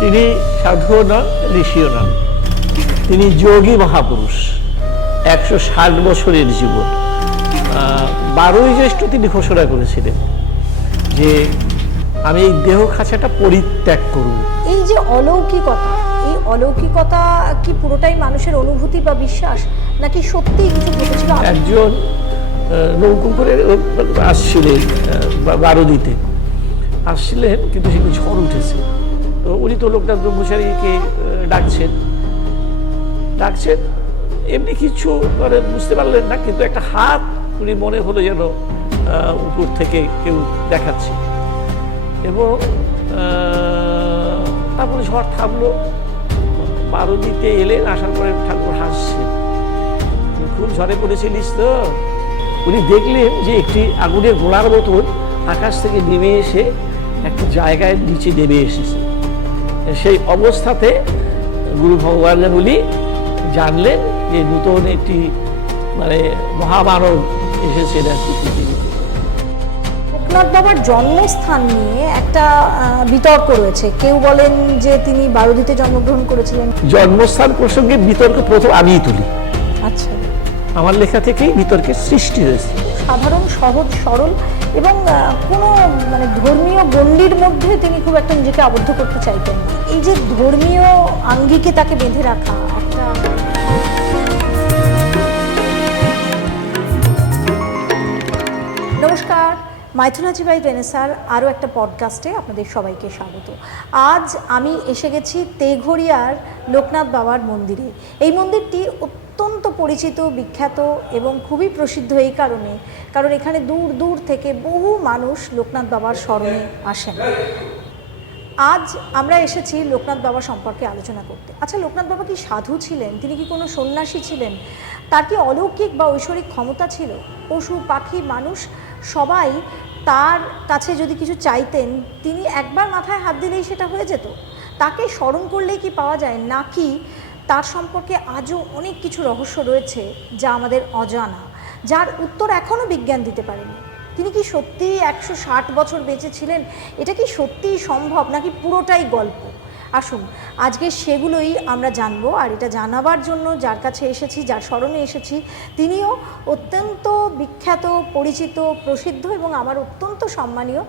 তিনি সাধুও নন, ঋষিও নন, তিনি যোগী মহাপুরুষ। 160 বছরের জীবন। 12ই জ্যৈষ্ঠ তিনি ঘোষণা করেছিলেন যে আমি এই দেহ খাঁচাটা পরিত্যাগ করব। এই যে অলৌকিকতা, এই অলৌকিকতা কি পুরোটাই মানুষের অনুভূতি বা বিশ্বাস, নাকি সত্যি কিছু ঘটেছিল? একজন নৌকো করে আসছিলেন, বারুদিতে আসছিলেন, কিন্তু সেখানে ঝড় উঠেছে। তো উনি তো লোকনাথ ব্রহ্মচারীকে ডাকছেন, এমনি কিছু মানে বুঝতে পারলেন না, কিন্তু একটা হাত উনি মনে হলো যেন উপর থেকে কেউ দেখাচ্ছে। এবং তারপরে ঝড় থামলো, বারুদিতে এলেন, আসার পরে ঠাকুর হাসছেন, খুব ঝড়ে পড়েছিলিস তো। উনি দেখলেন যে একটি আগুনের গোলার মতন আকাশ থেকে নেমে এসে একটা জায়গায় নিচে নেমে এসেছে। সেই অবস্থাতে গুরু ভগবান উনি জানলেন যে নূতন একটি মানে মহামানব এসেছেন আর কি পৃথিবীতে। লোকনাথ বাবার জন্মস্থান নিয়ে একটা বিতর্ক রয়েছে। কেউ বলেন যে তিনি বারুদিতে জন্মগ্রহণ করেছিলেন। জন্মস্থান প্রসঙ্গে বিতর্ক প্রথম আমিই তুলি। আচ্ছা, আমার লেখা থেকেই বিতর্কের সৃষ্টি হয়েছে। সাধারণ, সহজ সরল এবং কোনো মানে ধর্মীয় গণ্ডির মধ্যে তিনি খুব একটা নিজেকে আবদ্ধ করতে চাইতেন না। এই যে ধর্মীয় আঙ্গিকে তাকে বেঁধে রাখা একটা। নমস্কার, মাইথোলজি বাই রেনেসার আরও একটা পডকাস্টে আপনাদের সবাইকে স্বাগত। আজ আমি এসে গেছি তেঘরিয়ার লোকনাথ বাবার মন্দিরে। এই মন্দিরটি অত্যন্ত পরিচিত, বিখ্যাত এবং খুবই প্রসিদ্ধ এই কারণ এখানে দূর দূর থেকে বহু মানুষ লোকনাথ বাবার স্মরণে আসেন। আজ আমরা এসেছি লোকনাথ বাবা সম্পর্কে আলোচনা করতে। আচ্ছা, লোকনাথ বাবা কি সাধু ছিলেন? তিনি কি কোনো সন্ন্যাসী ছিলেন? তার কি অলৌকিক বা ঐশ্বরিক ক্ষমতা ছিল? পশু পাখি মানুষ সবাই তার কাছে যদি কিছু চাইতেন, তিনি একবার মাথায় হাত দিলেই সেটা হয়ে যেত? তাকে স্মরণ করলেই কি পাওয়া যায়, নাকি তার সম্পর্কে আজও অনেক কিছু রহস্য রয়েছে যা আমাদের অজানা, যার উত্তর এখনও বিজ্ঞান দিতে পারেনি? তিনি কি সত্যিই 160 বছর বেঁচে ছিলেন? এটা কি সত্যিই সম্ভব, নাকি পুরোটাই গল্প? আসুন আজকে সেগুলোই আমরা জানবো। আর এটা জানাবার জন্য যার কাছে এসেছি, যার স্মরণে এসেছি, তিনিও অত্যন্ত বিখ্যাত, পরিচিত, প্রসিদ্ধ এবং আমার অত্যন্ত সম্মানীয়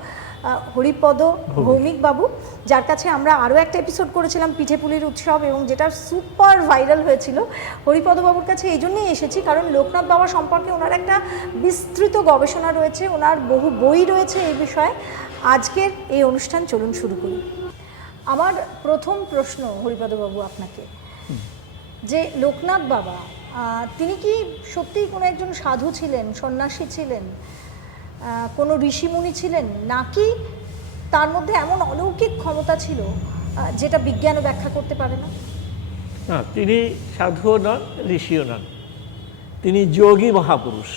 হরিপদ ভৌমিক বাবু, যার কাছে আমরা আরও একটা এপিসোড করেছিলাম পিঠেপুলির উৎসব, এবং যেটা সুপার ভাইরাল হয়েছিল। হরিপদ বাবুর কাছে এই জন্যই এসেছি কারণ লোকনাথ বাবা সম্পর্কে ওনার একটা বিস্তৃত গবেষণা রয়েছে, ওনার বহু বই রয়েছে এই বিষয়ে। আজকের এই অনুষ্ঠান চলুন শুরু করি। আমার প্রথম প্রশ্ন হরিপদবাবু আপনাকে, যে লোকনাথ বাবা তিনি কি সত্যিই কোনো একজন সাধু ছিলেন, সন্ন্যাসী ছিলেন, কোনো ঋষিমুনি ছিলেন, নাকি তার মধ্যে এমন অলৌকিক ক্ষমতা ছিল যেটা বিজ্ঞানও ব্যাখ্যা করতে পারে না? তিনি সাধুও নন, ঋষিও নন, তিনি যোগী মহাপুরুষ।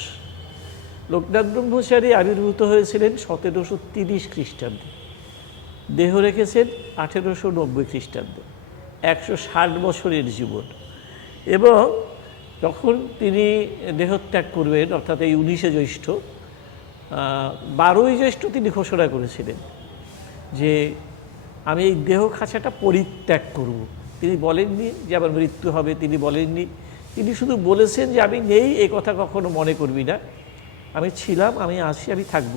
লোকনাথ ব্রহ্মচারী আবির্ভূত হয়েছিলেন 1730 খ্রিস্টাব্দে, দেহ রেখেছেন 1890 খ্রিস্টাব্দে। 160 বছরের জীবন। এবং যখন তিনি দেহত্যাগ করবেন, অর্থাৎ এই 19শে জ্যৈষ্ঠ, 12ই জ্যৈষ্ঠ তিনি ঘোষণা করেছিলেন যে আমি এই দেহ খাঁচাটা পরিত্যাগ করব। তিনি বলেননি যে আমার মৃত্যু হবে, তিনি বলেননি, তিনি শুধু বলেছেন যে আমি নেই এ কথা কখনো মনে করবি না, আমি ছিলাম, আমি আছি, আমি থাকব,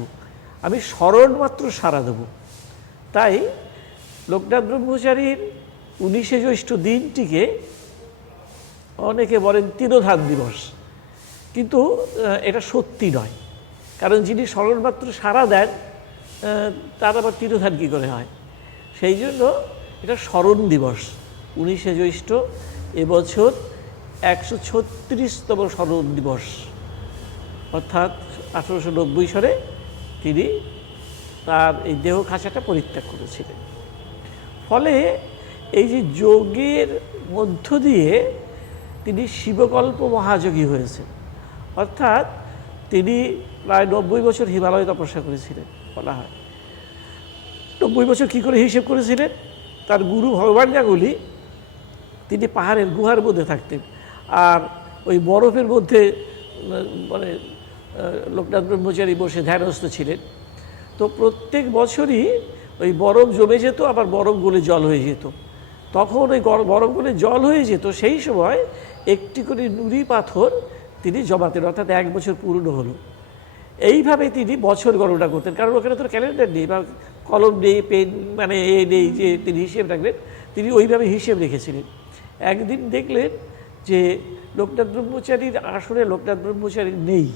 আমি স্মরণ মাত্র সারা দেব। তাই লোকনাথ ব্রহ্মচারীর 19শে জ্যৈষ্ঠ দিনটিকে অনেকে বলেন তিরোধান দিবস, কিন্তু এটা সত্যি নয়। কারণ যিনি স্মরণমাত্র সারা দেন তার আবার তিরোধান কী করে হয়? সেই জন্য এটা স্মরণ দিবস। 19শে জ্যৈষ্ঠ এবছর 136তম স্মরণ দিবস, অর্থাৎ 1890 সালে তিনি তার এই দেহ খাঁচাটা পরিত্যাগ করেছিলেন। ফলে এই যে যোগের মধ্য দিয়ে তিনি শিবকল্প মহাযোগী হয়েছেন, অর্থাৎ তিনি প্রায় 90 বছর হিমালয় তপস্যা করেছিলেন বলা হয়। 90 বছর কী করে হিসেব করেছিলেন? তার গুরু ভগবান গাঙ্গুলি তিনি পাহাড়ের গুহার মধ্যে থাকতেন, আর ওই বরফের মধ্যে মানে লোকনাথ ব্রহ্মচারী বসে ধ্যানস্থ ছিলেন। তো প্রত্যেক বছরই ওই বরফ জমে যেত, আবার বরফ গলে জল হয়ে যেত। তখন ওই বরফ গলে জল হয়ে যেত, সেই সময় একটি করে নুড়ি পাথর তিনি জমাতেন, অর্থাৎ 1 বছর পূর্ণ হলো। এইভাবে তিনি বছর গণনা করতেন, কারণ ওখানে তো ক্যালেন্ডার নেই বা কলম নেই, পেন মানে নেই যে তিনি হিসেব রাখবেন। তিনি ওইভাবে হিসেব রেখেছিলেন। একদিন দেখলেন যে লোকনাথ ব্রহ্মচারীর আসলে লোকনাথ ব্রহ্মচারী নেই।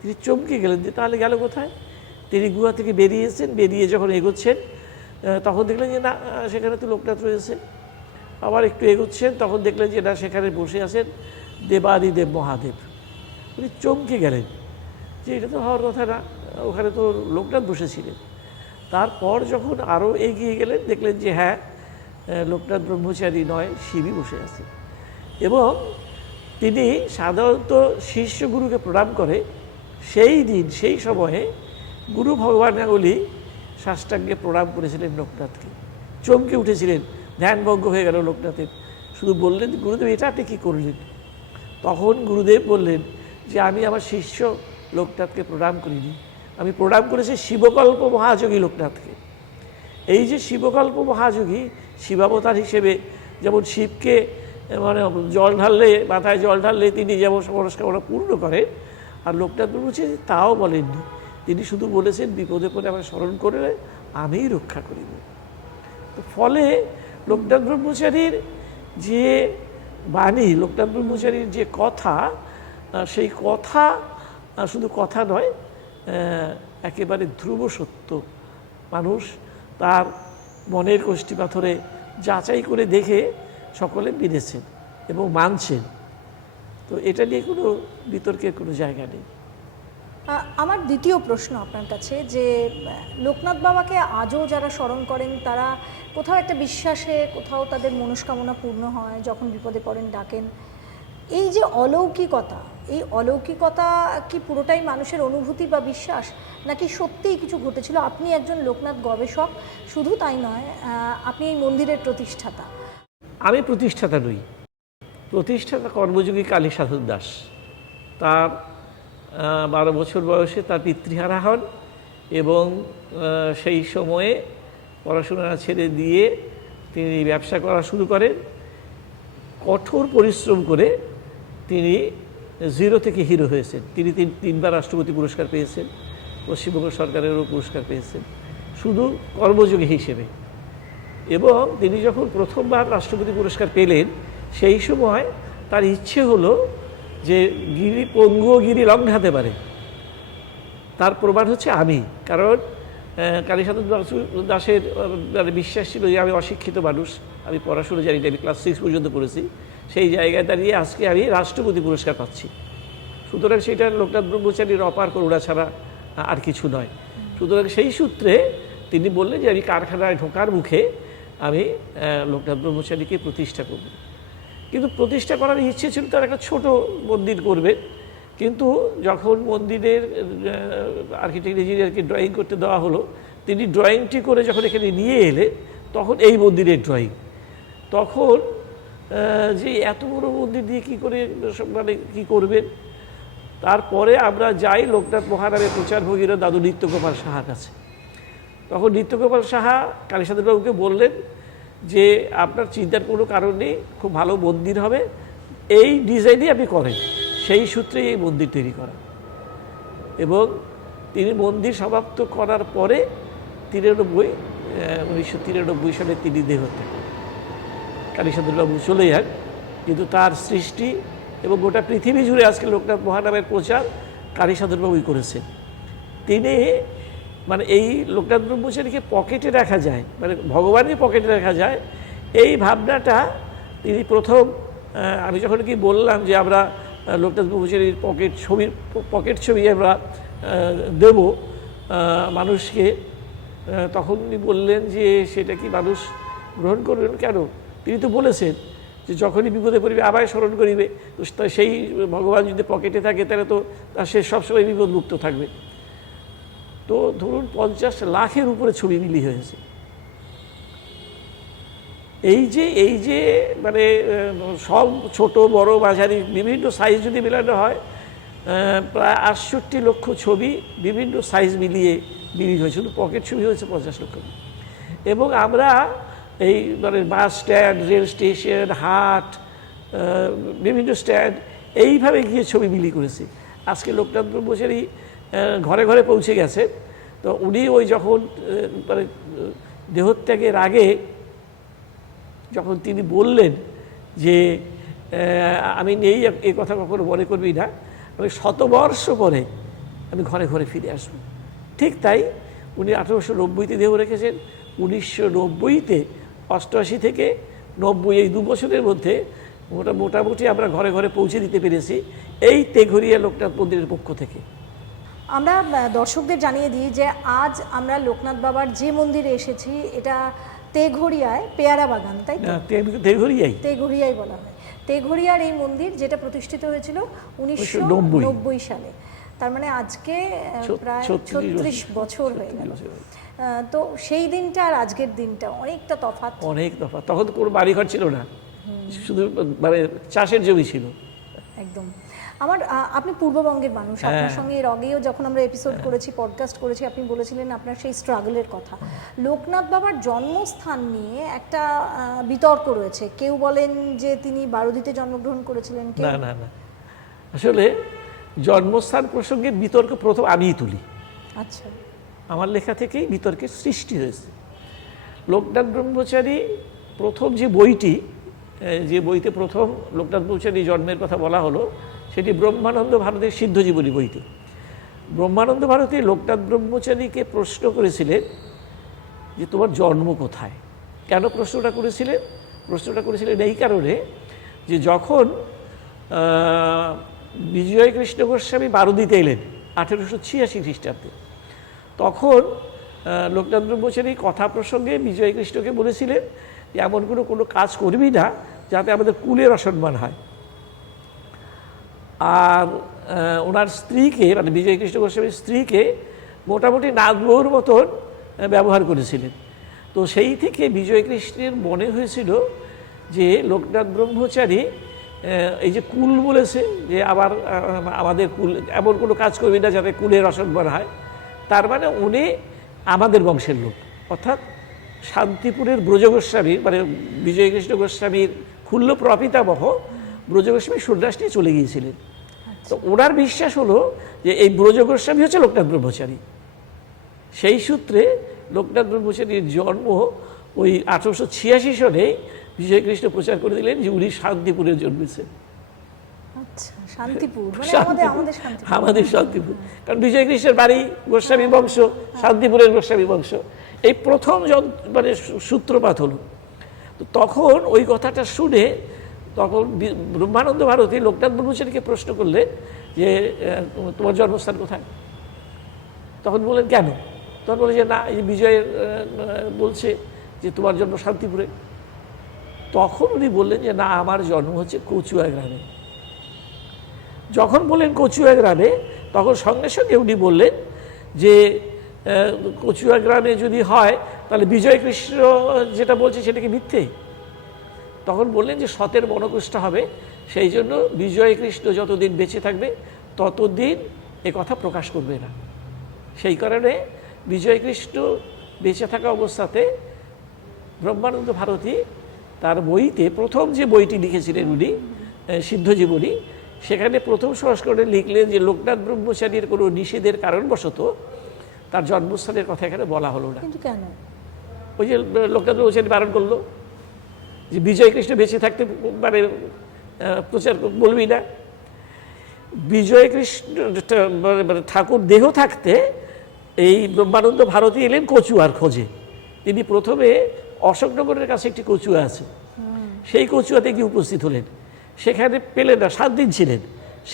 তিনি চমকে গেলেন যে তাহলে গেল কোথায়। তিনি গুহা থেকে বেরিয়েছেন, বেরিয়ে যখন এগোচ্ছেন তখন দেখলেন যে না, সেখানে তো লোকনাথ রয়েছে। আবার একটু এগোচ্ছেন, তখন দেখলেন যে না, সেখানে বসে আছেন দেবাদিদেব মহাদেব। উনি চমকে গেলেন যে এটা তো হওয়ার কথা না, ওখানে তো লোকনাথ বসেছিলেন। তারপর যখন আরও এগিয়ে গেলেন, দেখলেন যে হ্যাঁ, লোকনাথ ব্রহ্মচারী নয়, শিবই বসে আছে। এবং তিনি সাধারণত শিষ্য গুরুকে প্রণাম করে সেই দিন সেই সময়ে গুরু ভগবানাগুলি সাষ্টাঙ্গে প্রণাম করেছিলেন লোকনাথকে। চমকে উঠেছিলেন, ধ্যানভঙ্গ হয়ে গেল লোকনাথের। শুধু বললেন, গুরুদেব এটা আপনি কী করলেন? তখন গুরুদেব বললেন যে আমি আমার শিষ্য লোকনাথকে প্রণাম করিনি, আমি প্রণাম করেছি শিবকল্প মহাযোগী লোকনাথকে। এই যে শিবকল্প মহাযোগী, শিবাবতার হিসেবে যেমন শিবকে মানে জল ঢাললে, মাথায় জল ঢাললে তিনি যেমন মনস্কামনা পূর্ণ করেন, আর লোকনাথ ব্রহ্মচারী তাও বলেননি। তিনি শুধু বলেছেন বিপদে পড়ে আমার স্মরণ করে আমিই রক্ষা করিব। তো ফলে লোকনাথ ব্রহ্মচারীর যে বাণী, লোকনাথ ব্রহ্মচারীর যে কথা, সেই কথা শুধু কথা নয়, একেবারে ধ্রুব সত্য। মানুষ তার মনের কষ্টি পাথরে যাচাই করে দেখে সকলে মেনেছেন এবং মানছেন। তো এটা নিয়ে কোনো বিতর্কের কোনো জায়গা নেই। আমার দ্বিতীয় প্রশ্ন আপনার কাছে, যে লোকনাথ বাবাকে আজও যারা স্মরণ করেন তারা কোথাও একটা বিশ্বাসে, কোথাও তাদের মনস্কামনা পূর্ণ হয়, যখন বিপদে পড়েন ডাকেন। এই যে অলৌকিকতা, এই অলৌকিকতা কি পুরোটাই মানুষের অনুভূতি বা বিশ্বাস, নাকি সত্যিই কিছু ঘটেছিল? আপনি একজন লোকনাথ গবেষক, শুধু তাই নয়, আপনি এই মন্দিরের প্রতিষ্ঠাতা। আমি প্রতিষ্ঠাতা নই, প্রতিষ্ঠাতা কর্মযোগী কালী সাধন দাস। তার 12 বছর বয়সে তার পিতৃহারা হন এবং সেই সময়ে পড়াশোনা ছেড়ে দিয়ে তিনি ব্যবসা করা শুরু করেন। কঠোর পরিশ্রম করে তিনি জিরো থেকে হিরো হয়েছেন। তিনি 3বার রাষ্ট্রপতি পুরস্কার পেয়েছেন, পশ্চিমবঙ্গ সরকারেরও পুরস্কার পেয়েছেন শুধু কর্মযোগী হিসেবে। এবং তিনি যখন প্রথমবার রাষ্ট্রপতি পুরস্কার পেলেন, সেই সময় তার ইচ্ছে হলো যে গিরি পঙ্গু গিরি লঙ্ঘাতে পারে। তার প্রমাণ হচ্ছে আমি, কারণ কালী সাধন দাসের মানে বিশ্বাস ছিল যে আমি অশিক্ষিত মানুষ, আমি পড়াশুনো জানি না, আমি ক্লাস 6 পর্যন্ত পড়েছি। সেই জায়গায় দাঁড়িয়ে আজকে আমি রাষ্ট্রপতি পুরস্কার পাচ্ছি। সুতরাং সেটা লোকনাথ ব্রহ্মচারীর অপার করুণা ছাড়া আর কিছু নয়। সুতরাং সেই সূত্রে তিনি বললেন যে আমি কারখানায় ঢোকার মুখে আমি লোকনাথ ব্রহ্মচারীকে প্রতিষ্ঠা করব। কিন্তু প্রতিষ্ঠা করার ইচ্ছে ছিল তার একটা ছোট মন্দির করবে। কিন্তু যখন মন্দিরের আর্কিটেক্ট ইঞ্জিনিয়ারকে ড্রয়িং করতে দেওয়া হলো, তিনি ড্রয়িংটি করে যখন এখানে নিয়ে এলেন, তখন এই মন্দিরের ড্রয়িং। তখন যে এত বড় মন্দির দিয়ে কী করে মানে কী করবেন। তারপরে আমরা যাই লোকনাথ মহানামে প্রচার ভগীরথ দাদু নিত্যগোপাল সাহার কাছে। তখন নিত্যগোপাল সাহা কালীসাধনবাবুকে বললেন যে আপনার চিন্তার কোনো কারণ নেই, খুব ভালো মন্দির হবে, এই ডিজাইনই আপনি করেন। সেই সূত্রেই এই মন্দির তৈরি করা। এবং তিনি মন্দির সমাপ্ত করার পরে 1993 সালে তিনি দেহত্যাগ করেন। কালীসাধনবাবু চলে যান, কিন্তু তার সৃষ্টি এবং গোটা পৃথিবী জুড়ে আজকে লোকনাথ মহানামের প্রচার কালীসাধনবাবুই করেছেন। তিনি মানে এই লোকনাথ ব্রহ্মচারীকে পকেটে রাখা যায়, মানে ভগবানের পকেটে রাখা যায়, এই ভাবনাটা তিনি প্রথম, আমি যখন কি বললাম যে আমরা লোকনাথ ব্রহ্মচারীর পকেট ছবি আমরা দেব মানুষকে, তখন উনি বললেন যে সেটা কি মানুষ গ্রহণ করবেন কেন? তিনি তো বলেছেন যে যখনই বিপদে পড়িবে আমায় স্মরণ করিবে। তো সেই ভগবান যদি পকেটে থাকে তাহলে তো সে সবসময় বিপদমুক্ত থাকবে। তো ধরুন 50 লাখের উপরে ছবি মিলি হয়েছে। এই যে মানে সব ছোট বড় মাঝারি বিভিন্ন সাইজ যদি মেলানো হয়, প্রায় 68 লক্ষ ছবি বিভিন্ন সাইজ মিলিয়ে বিলি হয়েছিল, পকেট ছবি হয়েছে 50 লক্ষ। এবং আমরা এই মানে বাস স্ট্যান্ড, রেল স্টেশন, হাট, বিভিন্ন স্ট্যান্ড এইভাবে গিয়ে ছবি বিলি করেছি। আজকে লোকনাথ ব্রহ্মচারী ঘরে ঘরে পৌঁছে গেছে। তো উনি ওই যখন মানে দেহত্যাগের আগে যখন তিনি বললেন যে আমি নেই, এই কথা কখনো মনে করবি না, আমি শতবর্ষ পরে আমি ঘরে ঘরে ফিরে আসব। ঠিক তাই উনি 1890-তে দেহ রেখেছেন। 1990-তে 88 থেকে 90 এই 2 বছরের মধ্যে মোটামুটি আমরা ঘরে ঘরে পৌঁছে দিতে পেরেছি এই তেঘরিয়া লোকনাথ মন্দিরের পক্ষ থেকে। আমরা দর্শকদের জানিয়ে দিই যে আজ আমরা লোকনাথ বাবার যে মন্দিরে এসেছি এটা তেঘরিয়ায়, পেয়ারা বাগান, তাই তো? তেঘরিয়াই বলা হয়। তেঘরিয়ার এই মন্দির যেটা প্রতিষ্ঠিত হয়েছিল 1990 সালে, তার মানে আজকে প্রায় 36 বছর হয়ে গেল। তো সেই দিনটা আর আজকের দিনটা অনেকটা তফাৎ, অনেক তফাৎ। তখন কোনো বাড়িঘর ছিল না, শুধু মানে চাষের জমি ছিল একদম। আপনি পূর্ববঙ্গের মানুষ, আপনার সঙ্গে এর আগেও যখন আমরা এপিসোড করেছি, পডকাস্ট করেছি, আপনি বলেছিলেন আপনার সেই স্ট্রাগলের কথা। লোকনাথ বাবার জন্মস্থান নিয়ে একটা বিতর্ক রয়েছে। কেউ বলেন যে তিনি বারোদিতে জন্মগ্রহণ করেছিলেন। না না না, আসলে জন্মস্থান প্রসঙ্গে বিতর্ক প্রথম আমিই তুলি। আচ্ছা, আমার লেখা থেকেই বিতর্কের সৃষ্টি হয়েছে। লোকনাথ ব্রহ্মচারী প্রথম যে বইতে প্রথম লোকনাথ ব্রহ্মচারী জন্মের কথা বলা হলো, সেটি ব্রহ্মানন্দ ভারতের সিদ্ধজীবনী বইতে। ব্রহ্মানন্দ ভারতী লোকনাথ ব্রহ্মচারীকে প্রশ্ন করেছিলেন যে তোমার জন্ম কোথায়। কেন প্রশ্নটা করেছিলেন? প্রশ্নটা করেছিলেন এই কারণে যে যখন বিজয় কৃষ্ণ গোস্বামী বারোদিতে এলেন 1886 খ্রিস্টাব্দে, তখন লোকনাথ ব্রহ্মচারী কথা প্রসঙ্গে বিজয় কৃষ্ণকে বলেছিলেন যে এমন কোনো কাজ করবি না যাতে আমাদের কুলের অসম্মান হয়। আর ওনার স্ত্রীকে, মানে বিজয় কৃষ্ণ গোস্বামীর স্ত্রীকে মোটামুটি নাগবউর মতন ব্যবহার করেছিলেন। তো সেই থেকে বিজয় কৃষ্ণের মনে হয়েছিল যে লোকনাথ ব্রহ্মচারী এই যে কুল বলেছে, যে আবার আমাদের কুল, এমন কোনো কাজ করবি না যাতে কুলের অসম্মান হয়, তার মানে উনি আমাদের বংশের লোক, অর্থাৎ শান্তিপুরের ব্রজগোস্বামী, মানে বিজয় কৃষ্ণ গোস্বামীর ক্ষুল্ল প্রপিতামহ ব্রজগোস্বামী সন্ন্যাস নিয়ে চলে গিয়েছিলেন। তো ওনার বিশ্বাস হলো যে এই ব্রজগোস্বামী হচ্ছে লোকনাথ ব্রহ্মচারী। সেই সূত্রে লোকনাথ ব্রহ্মচারীর জন্ম ওই 1886 সনে বিজয় কৃষ্ণ প্রচার করে দিলেন যে উনি শান্তিপুরে জন্মেছেন। আমাদের শান্তিপুর, কারণ বিজয় কৃষ্ণের বাড়ি গোস্বামী বংশ, শান্তিপুরের গোস্বামী বংশ, এই প্রথম মানে সূত্রপাত হলো। তো তখন ওই কথাটা শুনে তখন ব্রহ্মানন্দ ভারতী লোকনাথ ব্রহ্মচারীকে প্রশ্ন করলেন যে তোমার জন্মস্থান কোথায়? তখন বললেন কেন? তখন বলে যে না, এই বিজয় বলছে যে তোমার জন্ম শান্তিপুরে। তখন উনি বললেন যে না, আমার জন্ম হচ্ছে কচুয়া গ্রামে। যখন বললেন কচুয়া গ্রামে, তখন সঙ্গে সঙ্গে উনি বললেন যে কচুয়া গ্রামে যদি হয় তাহলে বিজয় কৃষ্ণ যেটা বলছে সেটা কি মিথ্যে? তখন বললেন যে সতের মনকুষ্ঠ হবে, সেই জন্য বিজয় কৃষ্ণ যতদিন বেঁচে থাকবে ততদিন এ কথা প্রকাশ করবে না। সেই কারণে বিজয় কৃষ্ণ বেঁচে থাকা অবস্থাতে ব্রহ্মানন্দ ভারতী তার বইতে প্রথম যে বইটি লিখেছিলেন উনি, সিদ্ধজীবনী, সেখানে প্রথম সংস্করণে লিখলেন যে লোকনাথ ব্রহ্মচারীর কোনো নিষেধের কারণবশত তার জন্মস্থানের কথা এখানে বলা হলো না। কিন্তু কেন? ওই যে লোকনাথ ব্রহ্মচারী বারণ করলো যে বিজয় কৃষ্ণ বেঁচে থাকতে মানে প্রচার বলবি না। বিজয় কৃষ্ণ মানে ঠাকুর দেহ থাকতে এই ব্রহ্মানন্দ ভারতী এলেন কচুয়ার খোঁজে। তিনি প্রথমে অশোকনগরের কাছে একটি কচুয়া আছে, সেই কচুয়াতে গিয়ে উপস্থিত হলেন। সেখানে পেলেন না, 7 দিন ছিলেন।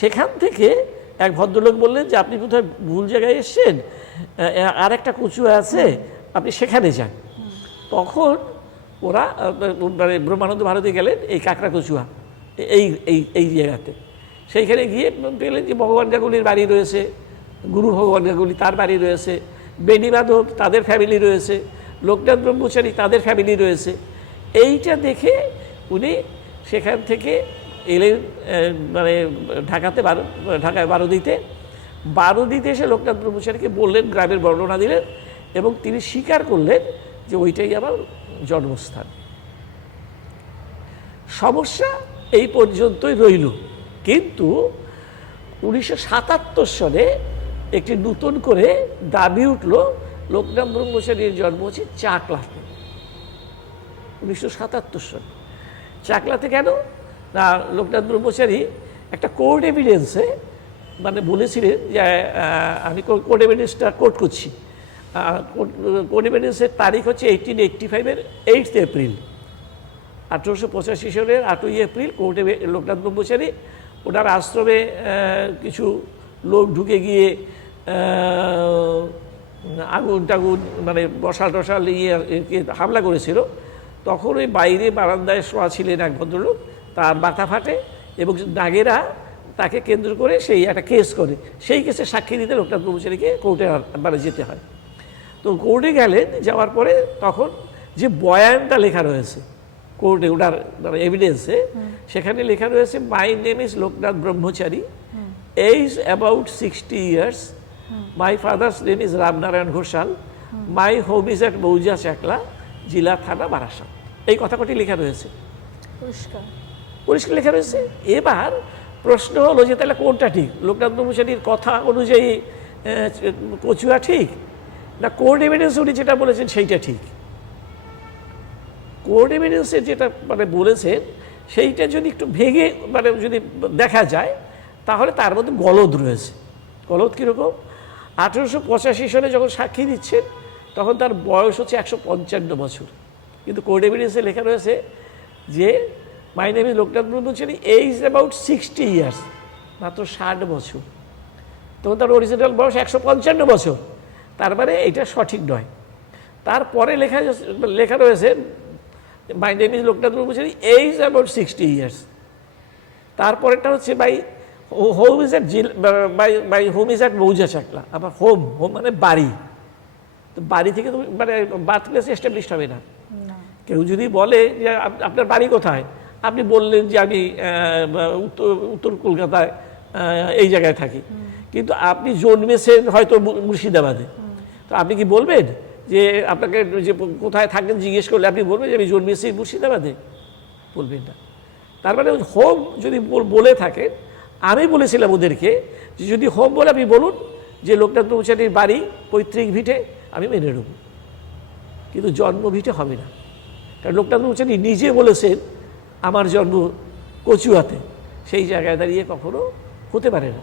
সেখান থেকে এক ভদ্রলোক বললেন যে আপনি কোথায় ভুল জায়গায় এসছেন, আর একটা কচুয়া আছে, আপনি সেখানে যান। তখন ওরা মানে ব্রহ্মানন্দ ভারতী গেলেন এই কাঁকড়া কচুয়া, এই এই এই জায়গাতে। সেইখানে গিয়ে পেলেন যে ভগবান গাঙ্গুলির বাড়ি রয়েছে, গুরু ভগবান গাঙ্গুলি তার বাড়ি রয়েছে, বেণী মাধব তাদের ফ্যামিলি রয়েছে, লোকনাথ ব্রহ্মচারী তাদের ফ্যামিলি রয়েছে। এইটা দেখে উনি সেখান থেকে এলেন মানে ঢাকায় বারোদিতে। বারোদিতে এসে লোকনাথ ব্রহ্মচারীকে বললেন, গ্রামের বর্ণনা দিলেন এবং তিনি স্বীকার করলেন যে ওইটাই আমার জন্মস্থান। সমস্যা এই পর্যন্তই রইল। কিন্তু 1977 সনে একটি নতুন করে দাবি উঠল লোকনাথ ব্রহ্মচারীর জন্ম হচ্ছে চাকলাতে। 1977 সনে চাকলাতে কেন না, লোকনাথ ব্রহ্মচারী একটা কোর্ট এভিডেন্সে মানে বলেছিলেন যে আমি কোর্ট এভিডেন্সটা কোর্ট করছি, কোর্ট এভিডেন্সের তারিখ হচ্ছে 1885-এর 8 এপ্রিল। 1885 সনের 8ই এপ্রিল কোর্টে লোকনাথ ব্রহ্মচারী ওনার আশ্রমে কিছু লোক ঢুকে গিয়ে আগুন টাগুন মানে মশাল টশাল নিয়ে হামলা করেছিল। তখন ওই বাইরে বারান্দায় শোয়া ছিলেন এক ভদ্রলোক, তার মাথা ফাটে এবং নাগেরা তাকে কেন্দ্র করে সেই একটা কেস করে। সেই কেসে সাক্ষী দিতে লোকনাথ ব্রহ্মচারীকে কোর্টে মানে যেতে হয়। তো কোর্টে গেলেন, যাওয়ার পরে তখন যে বয়ানটা লেখা রয়েছে কোর্টে ওনার মানে এভিডেন্সে, সেখানে লেখা রয়েছে my name is Lokenath Brahmachari, age about 60 years, my father's name is Ramnarayan Ghoshal, my home is at mouza Chakla, জেলা থানা বারাসাত। এই কথা কটি লেখা রয়েছে, পরিষ্কার লেখা রয়েছে। এবার প্রশ্ন হলো যে তাহলে কোনটা ঠিক? লোকনাথ ব্রহ্মচারীর কথা অনুযায়ী কচুয়া ঠিক, না কোর্ট এভিডেন্স উনি যেটা বলেছেন সেইটা ঠিক? কোর্ট এভিডেন্সে যেটা মানে বলেছেন সেইটা যদি একটু ভেঙে মানে যদি দেখা যায় তাহলে তার মধ্যে গলদ রয়েছে। গলদ কীরকম? 1885 সনে যখন সাক্ষী দিচ্ছেন তখন তার বয়স হচ্ছে 155 বছর, কিন্তু কোর্ট এভিডেন্সে লেখা রয়েছে যে my name is Lokenath Brahmachari, age about 60 years, মাত্র 60 বছর। তখন তার অরিজিনাল বয়স 155 বছর, তার মানে এটা সঠিক নয়। তারপরে লেখা রয়েছে my name is Lokenath Brahmachari, age about 60 years। তারপরেরটা হচ্ছে by home is at by home is at mouza Chakla. আবার হোম মানে বাড়ি, তো বাড়ি থেকে তো মানে বার্থ প্লেস এস্টাবলিশ হবে না। কেউ যদি বলে যে আপনার বাড়ি কোথায়, আপনি বললেন যে আমি উত্তর কলকাতায় এই জায়গায় থাকি, কিন্তু আপনি জন্মেছেন হয়তো মুর্শিদাবাদে, তো আপনি কি বলবেন যে আপনাকে যে কোথায় থাকেন জিজ্ঞেস করলে আপনি বলবেন যে আমি জন্মেছি মুর্শিদাবাদে? বলবেন না। তার মানে হোম যদি বলে থাকেন, আমি বলেছিলাম ওদেরকে যে যদি হোম বলে আপনি বলুন যে লোকনাথ ব্রহ্মচারীর বাড়ি পৈতৃক ভিটে, আমি মেনে নেব, কিন্তু জন্ম ভিটে হবে না। কারণ লোকনাথ ব্রহ্মচারী নিজে বলেছেন আমার জন্ম কচুয়াতে, সেই জায়গায় দাঁড়িয়ে কখনো হতে পারে না।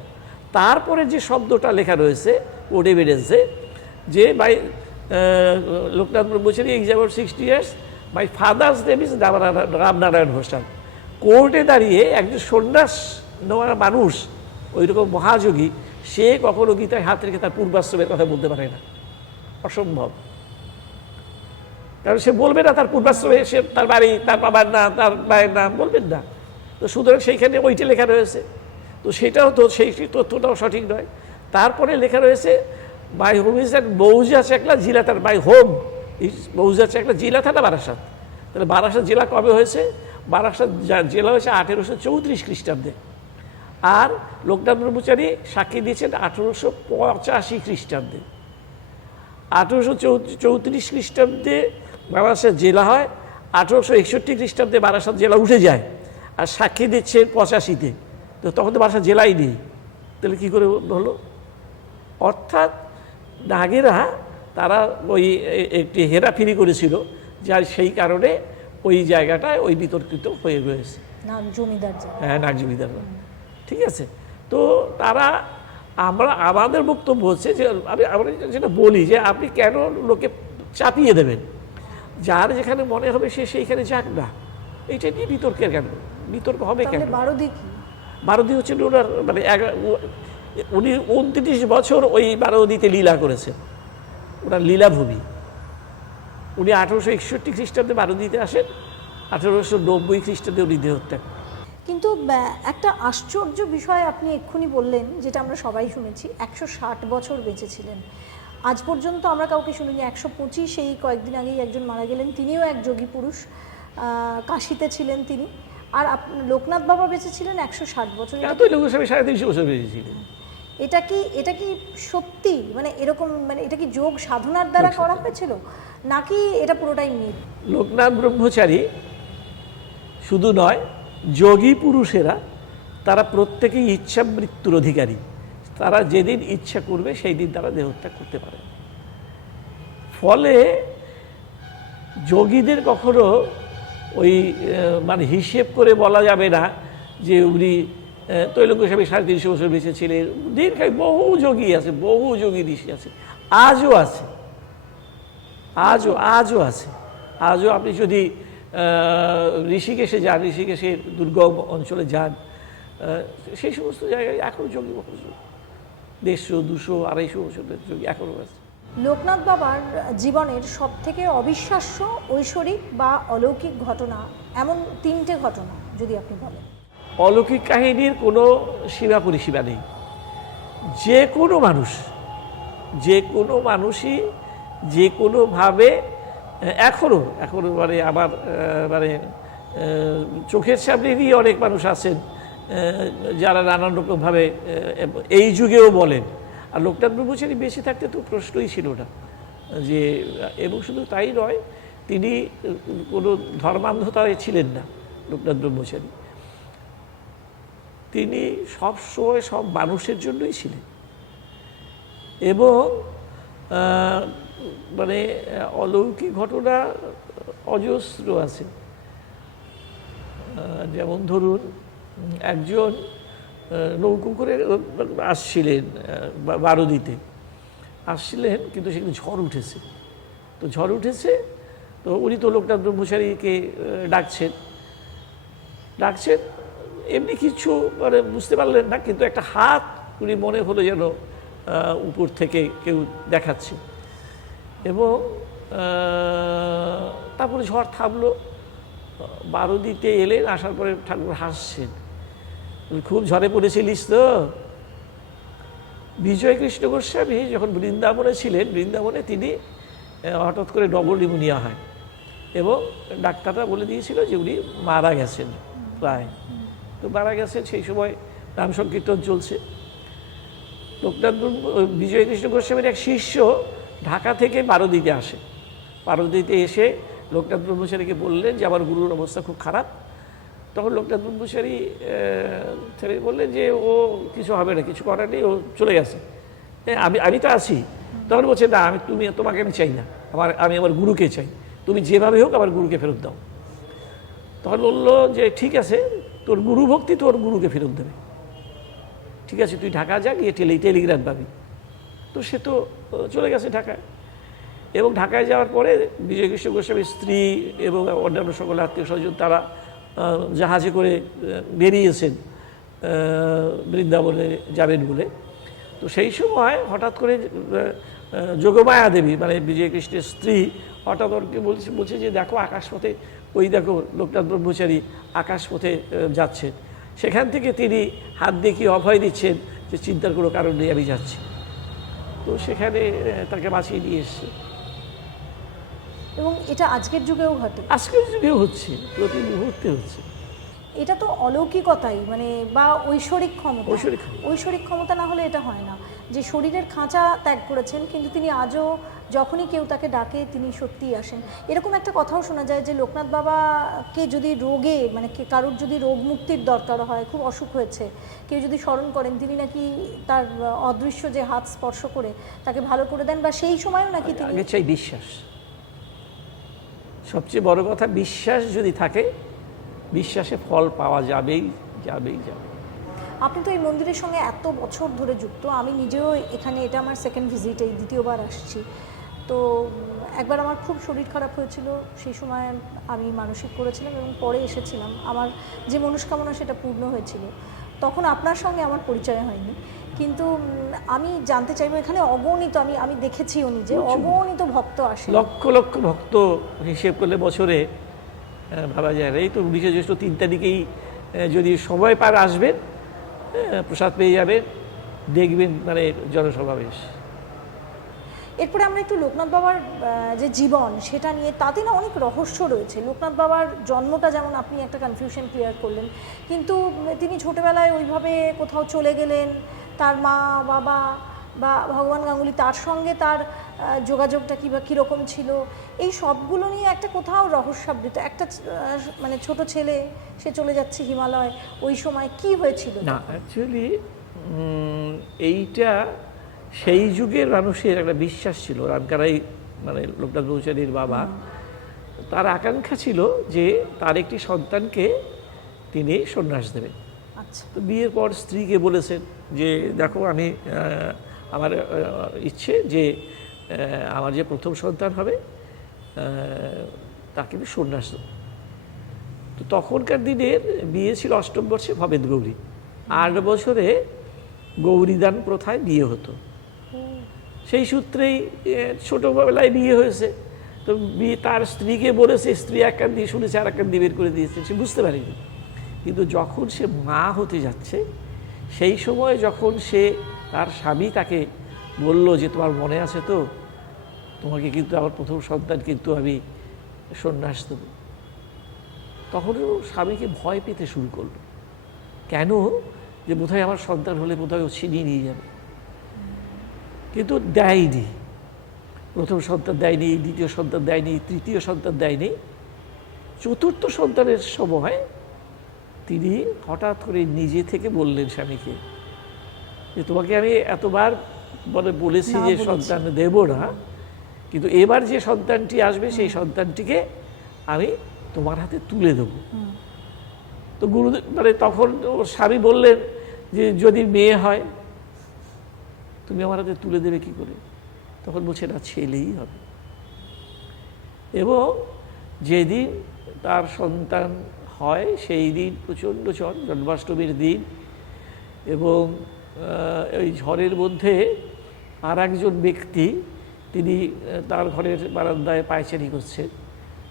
তারপরে যে শব্দটা লেখা রয়েছে কোর্ট এভিডেন্সে যে by Lokenath Brahmachari age about 60 years, my father's name is Ramnarayan Ghoshal. কোর্টে দাঁড়িয়ে একজন সন্ন্যাস নেওয়ার মানুষ, ওই রকম মহাযোগী, সে কখনো গীতায় হাত রেখে তার পূর্বাশ্রমের কথা বলতে পারে না, অসম্ভব। কারণ সে বলবে না তার পূর্বাশ্রমে সে তার বাড়ি, তার বাবার নাম, তার মায়ের নাম বলবেন না। তো সুতরাং সেইখানে ওইটা লেখা রয়েছে, তো সেটাও তো সেই তথ্যটাও সঠিক নয়। তারপরে লেখা রয়েছে by home is at mouza Chakla, জেলা থানা, বাই হোম ইজ মৌজা চাকলা, জেলা থানা বারাসাত। তাহলে বারাসাত জেলা কবে হয়েছে? বারাসাত জেলা হয়েছে 1834 খ্রিস্টাব্দে। আর লোকনাথ ব্রহ্মচারী সাক্ষী দিয়েছেন 1885 খ্রিস্টাব্দে। 1834 খ্রিস্টাব্দে বারাসাত জেলা হয়, 1861 খ্রিস্টাব্দে বারাসাত জেলা উঠে যায়, আর সাক্ষী দিচ্ছেন 85-তে, তো তখন তো বারাসাত জেলাই নেই। তাহলে কী করে হলো? অর্থাৎ নাগেরা তারা ওই একটি হেরাফেরি করেছিল, যার সেই কারণে ওই জায়গাটায় ওই বিতর্কিত হয়ে রয়েছে। হ্যাঁ, নাগ জমিদার। ঠিক আছে, তো তারা আমাদের বক্তব্য হচ্ছে যে আমরা যেটা বলি যে আপনি কেন লোকে চাপিয়ে দেবেন, যার যেখানে মনে হবে সে সেইখানে যাক না, এইটা নিয়ে বিতর্কের কেন? বিতর্ক হবে কেন? বারোদি হচ্ছেন ওনার মানে উনি 29 বছর ওই বারোদিতে লীলা করেছেন, ওনার লীলাভূমি। উনি 1861 খ্রিস্টাব্দে বারোদিতে আসেন, 1890 খ্রিস্টাব্দে উনি দেহত্যাগ। কিন্তু একটা আশ্চর্য বিষয় আপনি এক্ষুনি বললেন, যেটা আমরা সবাই শুনেছি, 160 বছর বেঁচে ছিলেন। আজ পর্যন্ত আমরা কাউকে শুনিনি। 125 এই কয়েকদিন আগেই একজন মারা গেলেন, তিনিও এক যোগী পুরুষ, কাশিতে ছিলেন তিনি। আর লোকনাথ বাবা বেঁচে ছিলেন 160 বছর। লোকস্বামী 350 বছর বেঁচে ছিলেন। এটা কি সত্যি, মানে এরকম, মানে এটা কি যোগ সাধনার দ্বারা করা হয়েছিল নাকি এটা পুরোটাই মিথ? লোকনাথ ব্রহ্মচারী শুধু নয়, যোগী পুরুষেরা তারা প্রত্যেকেই ইচ্ছা মৃত্যুর অধিকারী। তারা যেদিন ইচ্ছা করবে সেই দিন তারা দেহত্যাগ করতে পারে। ফলে যোগীদের কখনো ওই মানে হিসেব করে বলা যাবে না যে উনি তৈলঙ্গ স্বামী 350 বছর বেঁচে ছিলেন। দীর্ঘায় বহু যোগী আছে, বহু যোগী ঋষি আছে, আজও আছে, আজও আছে। আজও আপনি যদি ঋষিকেশে যান, ঋষিকেশের দুর্গম অঞ্চলে যান, সেই সমস্ত জায়গায় এখনও যোগী বহু 150, 200, 250 বছরের যোগী এখনও আছে। লোকনাথ বাবার জীবনের সবথেকে অবিশ্বাস্য ঐশ্বরিক বা অলৌকিক ঘটনা এমন 3টে ঘটনা যদি আপনি বলেন। অলৌকিক কাহিনীর কোনো সীমা পরিসীমা নেই। যে কোনো মানুষই যে কোনোভাবে এখনও মানে আমার মানে চোখের সামনেই অনেক মানুষ আছেন যারা নানান রকমভাবে এই যুগেও বলেন। আর লোকনাথ ব্রহ্মচারী বেঁচে থাকতে তো প্রশ্নই ছিল না যে, এবং শুধু তাই নয়, তিনি কোনো ধর্মান্ধতায় ছিলেন না। লোকনাথ ব্রহ্মচারী তিনি সবসময় সব মানুষের জন্যই ছিলেন। এবং মানে অলৌকিক ঘটনা অজস্র আছে। যেমন ধরুন, একজন নৌকো করে আসছিলেন বারোদিতে আসছিলেন, কিন্তু সেখানে ঝড় উঠেছে। তো উনি তো লোকনাথ ব্রহ্মচারীকে ডাকছেন এমনি কিছু মানে বুঝতে পারলেন না, কিন্তু একটা হাত উনি মনে হলো যেন উপর থেকে কেউ দেখাচ্ছে। এবং তারপরে ঝড় থামলো, বারোদিতে এলেন, আসার পরে ঠাকুর হাসছেন, খুব ঝড়ে পড়েছিলিস তো। বিজয় কৃষ্ণ গোস্বামী যখন বৃন্দাবনে ছিলেন, বৃন্দাবনে তিনি হঠাৎ করে ডবল নিউমোনিয়া হয় এবং ডাক্তাররা বলে দিয়েছিল যে উনি মারা গেছেন প্রায়। তো মারা গেছেন, সেই সময় নাম সংকীর্তন চলছে। লোকনাথ বিজয় কৃষ্ণ গোস্বামীর এক শিষ্য ঢাকা থেকে বারোদিতে আসে। বারোদিতে এসে লোকনাথ ব্রহ্মচারীকে বললেন যে আমার গুরুর অবস্থা খুব খারাপ। তখন লোকনাথ ব্রহ্মচারী ছেড়ে বললেন যে ও কিছু হবে না, কিছু করার নেই, ও চলে গেছে, আমি তো আছি। তখন বলছে না, তোমাকে আমি চাই না, আমি আমার গুরুকে চাই, তুমি যেভাবে হোক আমার গুরুকে ফেরত দাও। তখন বললো যে ঠিক আছে, তোর গুরু ভক্তি তোর গুরুকে ফেরত দেবে, ঠিক আছে তুই ঢাকা যা, গিয়ে টেলিগ্রাম পাবি। তো সে তো চলে গেছে ঢাকায়। এবং ঢাকায় যাওয়ার পরে বিজয়কৃষ্ণ গোস্বামীর স্ত্রী এবং অন্যান্য সকল আত্মীয় স্বজন তারা জাহাজে করে বেরিয়েছেন বৃন্দাবনে যাবেন বলে। তো সেই সময় হঠাৎ করে যোগমায়া দেবী মানে বিজয়কৃষ্ণের স্ত্রী হঠাৎ ওরকে বলছে যে দেখো আকাশপথে, ওই দেখো লোকনাথ ব্রহ্মচারী আকাশপথে যাচ্ছেন। সেখান থেকে তিনি হাত দেখিয়ে অভয় দিচ্ছেন যে চিন্তার কোনো কারণ নেই, আমি যাচ্ছি। তো সেখানে তাকে বাঁচিয়ে নিয়ে এসছে। এবং এটা আজকের যুগেও ঘটে, আজকের যুগেও হচ্ছে, প্রতি মুহূর্তে হচ্ছে। এটা তো অলৌকিকতাই, মানে বা ঐশ্বরিক ক্ষমতা না হলে এটা হয় না। যে শরীরের খাঁচা ত্যাগ করেছেন, কিন্তু তিনি আজও যখনই কেউ তাকে ডাকে তিনি সত্যিই আসেন। এরকম একটা কথাও শোনা যায় যে লোকনাথ বাবাকে যদি রোগে, মানে কারোর যদি রোগ মুক্তির দরকার হয়, খুব অসুখ হয়েছে, কেউ যদি স্মরণ করেন, তিনি নাকি তার অদৃশ্য যে হাত স্পর্শ করে তাকে ভালো করে দেন, বা সেই সময়ও নাকি তিনি আগে চাই বিশ্বাস। সবচেয়ে বড় কথা, বিশ্বাস যদি থাকে, বিশ্বাসে ফল পাওয়া যাবেই। আপনি তো এই মন্দিরের সঙ্গে এত বছর ধরে যুক্ত, আমি নিজেও এখানে, এটা আমার সেকেন্ড ভিজিট, এই দ্বিতীয়বার আসছি। তো একবার আমার খুব শরীর খারাপ হয়েছিল, সেই সময় আমি মানসিক করেছিলাম এবং পরে এসেছিলাম, আমার যে মনস্কামনা সেটা পূর্ণ হয়েছিল। তখন আপনার সঙ্গে আমার পরিচয় হয়নি, কিন্তু আমি জানতে চাইবো, এখানে অগণিত, আমি দেখেছিও নিজে, অগণিত ভক্ত আসে, লক্ষ লক্ষ ভক্ত হিসেব করলে বছরে ভাবা যায় না। এই তো 19 জ্যৈষ্ঠ 3 তারিখেই যদি সময় পার আসবেন, প্রসাদ পেয়ে যাবেন, দেখবেন মানে জনসমাবেশ। এরপরে আমরা একটু লোকনাথ বাবার যে জীবন সেটা নিয়ে, তাতে না অনেক রহস্য রয়েছে। লোকনাথ বাবার জন্মটা যেমন আপনি একটা কনফিউশন ক্লিয়ার করলেন, কিন্তু তিনি ছোটোবেলায় ওইভাবে কোথাও চলে গেলেন, তার মা বাবা বা ভগবান গাঙ্গুলি তার সঙ্গে তার যোগাযোগটা কীরকম ছিল, এই সবগুলো নিয়ে একটা কোথাও রহস্যাবৃত একটা মানে ছোট ছেলে, সে চলে যাচ্ছে হিমালয়, ওই সময় কি হয়েছিল? না, অ্যাকচুয়ালি এইটা সেই যুগের মানুষের একটা বিশ্বাস ছিল। রামকারাই মানে লোকনাথ ব্রহ্মচারীর বাবা, তার আকাঙ্ক্ষা ছিল যে তার একটি সন্তানকে তিনি সন্ন্যাস দেবেন। আচ্ছা। তো বিয়ের পর স্ত্রীকে বলেছেন যে দেখো, আমি আমার ইচ্ছে যে আমার যে প্রথম সন্তান হবে তাকে আমি সন্ন্যাস দেব। তো তখনকার দিনের বিয়ে ছিল অষ্টম বর্ষে ভবেদ গৌরী, 8 বছরে গৌরীদান প্রথায় বিয়ে হতো। সেই সূত্রেই ছোটোবেলায় বিয়ে হয়েছে। তো বিয়ে তার স্ত্রীকে বলেছে, স্ত্রী এক কান দিয়ে শুনেছে, আর এক কান দিয়ে বের করে দিয়েছে, সে বুঝতে পারেনি। কিন্তু যখন সে মা হতে যাচ্ছে, সেই সময় যখন সে তার স্বামী তাকে বলল যে তোমার মনে আছে তো, তোমাকে কিন্তু আমার প্রথম সন্তান কিন্তু আমি সন্ন্যাস দেব, তখন ও স্বামীকে ভয় পেতে শুরু করলো। কেন? যে বোধহয় আমার সন্তান হলে বোধহয় ও ছিনিয়ে নিয়ে যাবে। কিন্তু দেয়নি, প্রথম সন্তান দেয়নি, দ্বিতীয় সন্তান দেয়নি, তৃতীয় সন্তান দেয়নি। চতুর্থ সন্তানের সময় তিনি হঠাৎ করে নিজে থেকে বললেন স্বামীকে যে তোমাকে আমি এতবার বলেছি যে সন্তান দেব না, কিন্তু এবার যে সন্তানটি আসবে সেই সন্তানটিকে আমি তোমার হাতে তুলে দেব। তো গুরুদেব মানে তখন ওর স্বামী বললেন যে যদি মেয়ে হয় তুমি আমার হাতে তুলে দেবে কি করে? তখন বলছে না, ছেলেই হবে। এবং যেদিন তার সন্তান হয় সেই দিন প্রচণ্ড ঝড়, জন্মাষ্টমীর দিন, এবং ওই ঝড়ের মধ্যে আর একজন ব্যক্তি তিনি তার ঘরের বারান্দায় পায়চারি করছেন।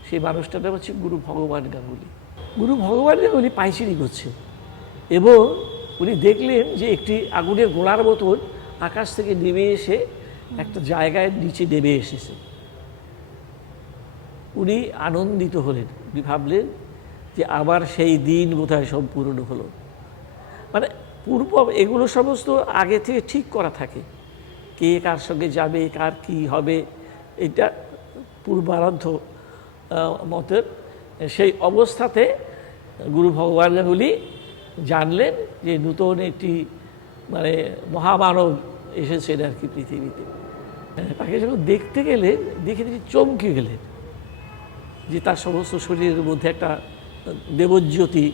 সেই মানুষটার নাম হচ্ছে গুরু ভগবান গাঙ্গুলি। গুরু ভগবান গাঙ্গুলি পায়চারি করছে এবং উনি দেখলেন যে একটি আগুনের গোলার মতন আকাশ থেকে নেমে এসে একটা জায়গায় নিচে নেমে এসেছে। উনি আনন্দিত হলেন, উনি ভাবলেন যে আমার সেই দিন বোধহয় সম্পূর্ণ হলো। মানে পূর্ব এগুলো সমস্ত আগে থেকে ঠিক করা থাকে, কে কার সঙ্গে যাবে, কার কি হবে, এটা পূর্বারাধ্য মতের। সেই অবস্থাতে গুরু ভগবান গাঙ্গুলি জানলেন যে নূতন একটি মানে মহামানব এসেছেন আর কি পৃথিবীতে। তাকে যখন দেখতে গেলেন, দেখে তিনি চমকে গেলেন যে তার সমস্ত শরীরের মধ্যে একটা দেবজ্যোতি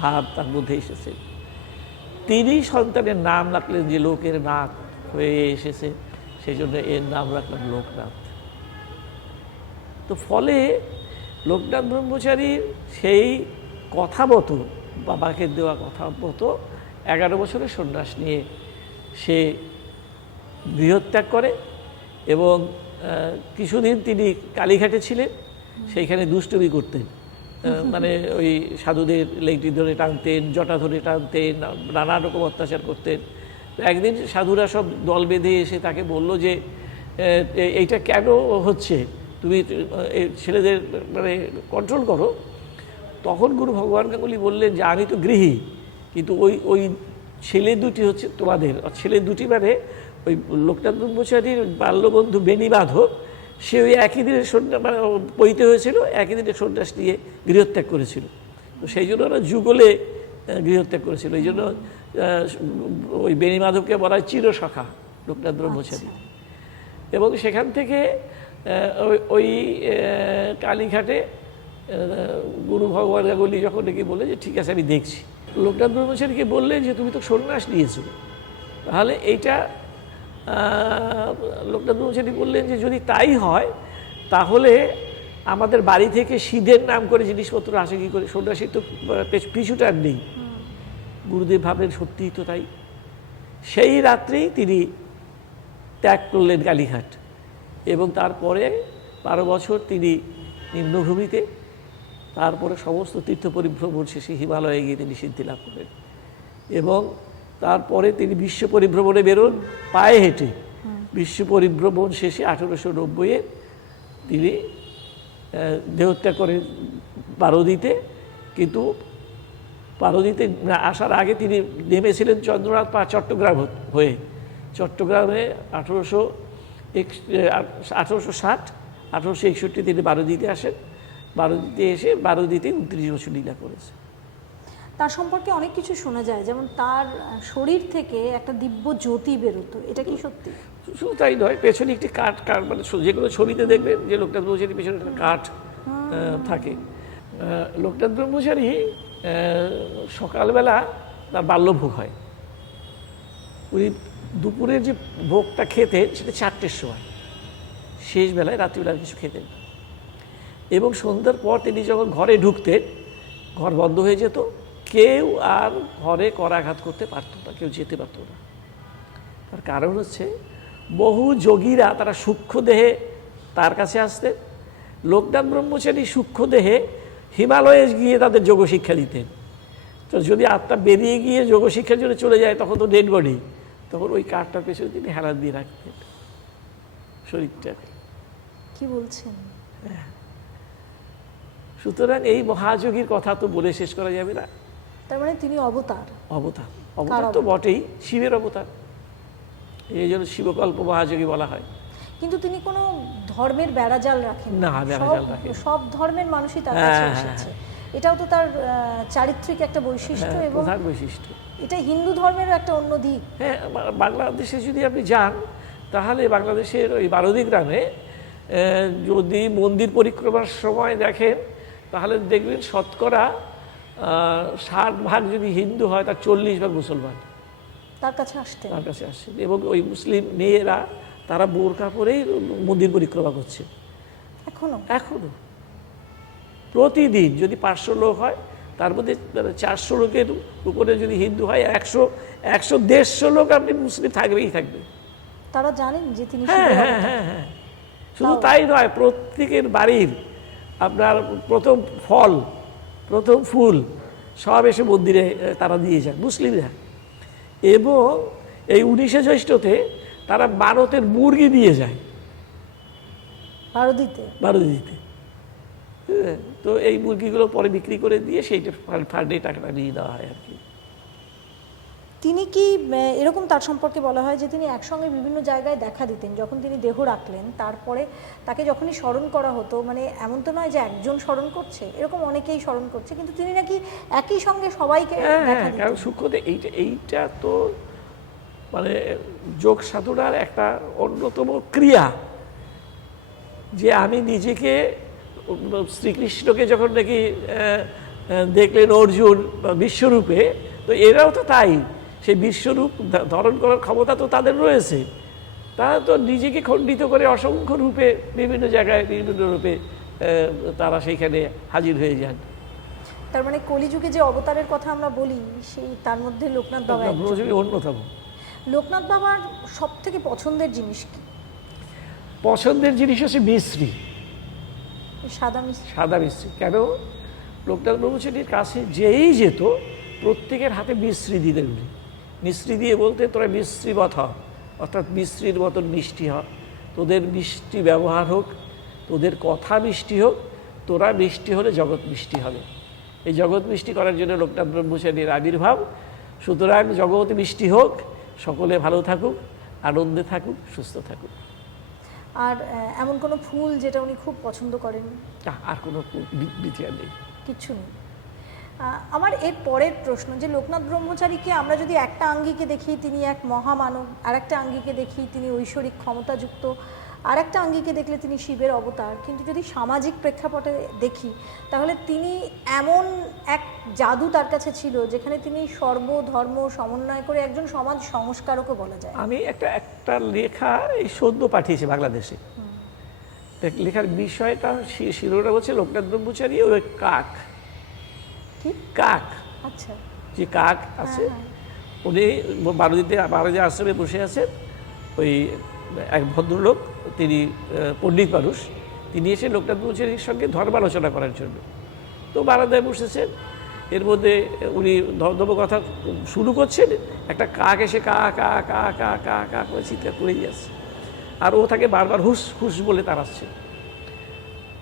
ভাব তার মধ্যে এসেছে। তিনি সন্তানের নাম রাখলেন যে লোকের নাথ হয়ে এসেছে, সেই জন্য এর নাম রাখলাম লোকনাথ। তো ফলে লোকনাথ ব্রহ্মচারীর সেই কথা মতো, বাবাকে দেওয়া কথা মতো 11 বছরের সন্ন্যাস নিয়ে সে গৃহত্যাগ করে এবং কিছুদিন তিনি কালীঘাটে ছিলেন, সেইখানে দুষ্টুমি করতেন। মানে ওই সাধুদের লেংটি ধরে টানতেন, জটা ধরে টানতেন, নানা রকম অত্যাচার করতেন। তো একদিন সাধুরা সব দল বেঁধে এসে তাকে বলল যে এইটা কেন হচ্ছে, তুমি ছেলেদের মানে কন্ট্রোল করো। তখন গুরু ভগবান গাঙ্গুলি বললেন যে আমি তো গৃহী, কিন্তু ওই ছেলে দুটি হচ্ছে তোমাদের। ছেলে দুটি মানে ওই লোকনাথ ব্রহ্মচারীর বাল্যবন্ধু বেণী মাধব, সে ওই একই দিনে মানে পৈতে হয়েছিল, একই দিনে সন্ন্যাস নিয়ে গৃহত্যাগ করেছিল। তো সেই জন্য ওরা যুগলে গৃহত্যাগ করেছিল। এই জন্য ওই বেণী মাধবকে বলা হয় চিরসখা লোকনাথ ব্রহ্মচারী। এবং সেখান থেকে ওই কালীঘাটে গুরু ভগবান গাঙ্গুলি যখন নাকি বলে যে ঠিক আছে আমি দেখছি, লোকনাথ ব্রহ্মচারীকে বললেন যে তুমি তো সন্ন্যাস নিয়েছো, তাহলে এইটা লোকনাথ ব্রহ্মচারী বললেন যে যদি তাই হয় তাহলে আমাদের বাড়ি থেকে সিধের নাম করে জিনিসপত্র আসে কী করে, সন্ন্যাসীর তো পিছুটার নেই। গুরুদেব ভাবলেন সত্যিই তো তাই। সেই রাত্রেই তিনি ত্যাগ করলেন কালীঘাট এবং তারপরে 12 বছর তিনি নিম্নভূমিতে, তারপরে সমস্ত তীর্থ পরিভ্রমণ শেষে হিমালয়ে গিয়ে তিনি সিদ্ধি লাভ করলেন এবং তারপরে তিনি বিশ্ব পরিভ্রমণে বেরোন পায়ে হেঁটে। বিশ্ব পরিভ্রমণ শেষে 1890-এ তিনি দেহত্যাগ করেন বারোদিতে, কিন্তু বারোদিতে আসার আগে তিনি নেমেছিলেন চন্দ্রনাথ পাহাড় চট্টগ্রাম হয়ে। চট্টগ্রামে 1860 1861 তিনি বারোদিতে আসেন। বারোদিতে এসে বারোদিতে 29 বছর লীলা করেছে। তার সম্পর্কে অনেক কিছু শোনা যায়, যেমন তার শরীর থেকে একটা দিব্য জ্যোতি বেরোতো, এটা কি সত্যি? শুধু তাই নয়, পেছনে একটি কাঠ মানে যেগুলো ছবিতে দেখবেন যে লোকনাথ ব্রহ্মচারীর পেছনে একটা কাঠ থাকে। লোকনাথ ব্রহ্মচারী সকালবেলা তার বাল্যভোগ হয়, উনি দুপুরের যে ভোগটা খেতেন সেটা 4টের সময়, শেষ বেলায় রাত্রিবেলা কিছু খেতেন। এবং সন্ধ্যার পর তিনি যখন ঘরে ঢুকতেন, ঘর বন্ধ হয়ে যেত, কেউ আর ঘরে করাঘাত করতে পারতো না, কেউ যেতে পারতো না। তার কারণ হচ্ছে বহু যোগীরা তারা সূক্ষ্ম দেহে তার কাছে আসতেন। লোকনাথ ব্রহ্মচারী সূক্ষ্ম দেহে হিমালয়ে গিয়ে তাদের যোগশিক্ষা দিতেন। তো যদি আত্মা বেরিয়ে গিয়ে যোগশিক্ষার জন্য চলে যায় তখন তো ডেড বডি, তখন ওই কাঠটার পেছনে তিনি হেলান দিয়ে রাখতেন শরীরটাকে। কি বলছেন? সুতরাং এই মহাযোগীর কথা তো বলে শেষ করা যাবে না। তার মানে তিনি অবতার। অবতার, অবতার তো বটেই, শিবের অবতার, এই জন্য শিবকল্প মহাযোগী বলা হয়। কিন্তু তিনি কোনো ধর্মের বেড়াজাল রাখেন না, বেড়াজাল রাখেন। সব ধর্মের মানুষই তার কাছে এসেছে, এটাও তো তার চারিত্রিক একটা বৈশিষ্ট্য এবং প্রধান বৈশিষ্ট্য। এটা হিন্দু ধর্মের একটা অন্য দিক। হ্যাঁ, বাংলাদেশে যদি আপনি যান তাহলে বাংলাদেশের ওই বারোদি গ্রামে যদি মন্দির পরিক্রমার সময় দেখেন তাহলে দেখবেন শতকরা 60 যদি হিন্দু হয় তার 40 মুসলমান তার কাছে আসতেন, তার কাছে আসছেন। এবং ওই মুসলিম মেয়েরা তারা বোরকা পরেই মন্দির পরিক্রমা করছে এখনো। প্রতিদিন যদি 500 লোক হয় তার মধ্যে 400 লোকের উপরে যদি হিন্দু হয় 100-150 লোক আপনি মুসলিম থাকবেই থাকবে। তারা জানেন যে তিনি হ্যাঁ। শুধু তাই নয়, প্রত্যেকের বাড়ির আপনার প্রথম ফল, প্রথম ফুল সব এসে মন্দিরে তারা দিয়ে যান মুসলিমরা। এবং এই 19শে জ্যৈষ্ঠতে তারা ভারতের মুরগি দিয়ে যায় বারোদিতে। তো এই মুরগিগুলো পরে বিক্রি করে দিয়ে সেইটা ফান্ডে টাকাটা নিয়ে দেওয়া হয় আর কি। তিনি কি এরকম তার সম্পর্কে বলা হয় যে তিনি একসঙ্গে বিভিন্ন জায়গায় দেখা দিতেন, যখন তিনি দেহ রাখলেন তারপরে তাকে যখনই স্মরণ করা হতো, মানে এমন তো নয় যে একজন স্মরণ করছে, এরকম অনেকেই স্মরণ করছে, কিন্তু তিনি নাকি একই সঙ্গে সবাইকে দেখা দিতেন। কারণ সূক্ষ্মতে এইটা তো মানে যোগ সাধনার একটা অন্যতম ক্রিয়া, যে আমি নিজেকে শ্রীকৃষ্ণকে যখন নাকি দেখলেন অর্জুন বিশ্বরূপে, তো এরাও তো তাই, সেই বিশ্বরূপ ধারণ করার ক্ষমতা তো তাদের রয়েছে। তারা তো নিজেকে খণ্ডিত করে অসংখ্য রূপে বিভিন্ন জায়গায় বিভিন্ন রূপে তারা সেইখানে হাজির হয়ে যান। তার মানে কলিযুগে যে অবতারের কথা আমরা বলি সেই তার মধ্যে লোকনাথ বাবা অন্যতম। লোকনাথ বাবার সব থেকে পছন্দের জিনিস কি? পছন্দের জিনিস হচ্ছে মিশ্রি, সাদা মিশ্রি। কেন? লোকনাথ ব্রহ্মচারীর কাছে যেই যেত প্রত্যেকের হাতে মিশ্রি দিতেন। মিশ্রি দিয়ে বলতে তোরা মিশ্রিবৎ হ, অর্থাৎ মিশ্রির মতন মিষ্টি হ, তোদের মিষ্টি ব্যবহার হোক, তোদের কথা মিষ্টি হোক, তোরা মিষ্টি হলে জগৎ মিষ্টি হবে। এই জগৎ মিষ্টি করার জন্য লোকনাথ ব্রহ্মচারীর আবির্ভাব। সুতরাং জগৎ মিষ্টি হোক, সকলে ভালো থাকুক, আনন্দে থাকুক, সুস্থ থাকুক। আর এমন কোনো ফুল যেটা উনি খুব পছন্দ করেন? আর কোনো বিচার নেই, কিচ্ছু নেই। আমার এর পরের প্রশ্ন, যে লোকনাথ ব্রহ্মচারীকে আমরা যদি একটা আঙ্গিকে দেখি তিনি এক মহামানব, আর একটা আঙ্গিকে দেখি তিনি ঐশ্বরিক ক্ষমতাযুক্ত, আর একটা আঙ্গিকে দেখলে তিনি শিবের অবতার, কিন্তু যদি সামাজিক প্রেক্ষাপটে দেখি তাহলে তিনি এমন এক জাদু তার কাছে ছিল যেখানে তিনি সর্বধর্ম সমন্বয় করে একজন সমাজ সংস্কারকও বলা যায়। আমি একটা লেখা এই সদ্য পাঠিয়েছি বাংলাদেশে, লেখার বিষয়টা শিরোনাম হচ্ছে লোকনাথ ব্রহ্মচারী ওই কাক। আচ্ছা, যে কাক আছে উনি বারোদিতে আশ্রমে বসে আছেন। ওই এক ভদ্রলোক, তিনি পণ্ডিত মানুষ, তিনি এসে লোকনাথ ব্রহ্মচারীর সঙ্গে ধর্মালোচনা করার জন্য তো বারান্দায় বসেছেন। এর মধ্যে উনি ধর্মকথা শুরু করছেন, একটা কাক এসে কা কা কা কা কা কা করে চিৎকার করেই যাচ্ছে, আর ও তাকে বারবার হুস হুস বলে তাড়াচ্ছে।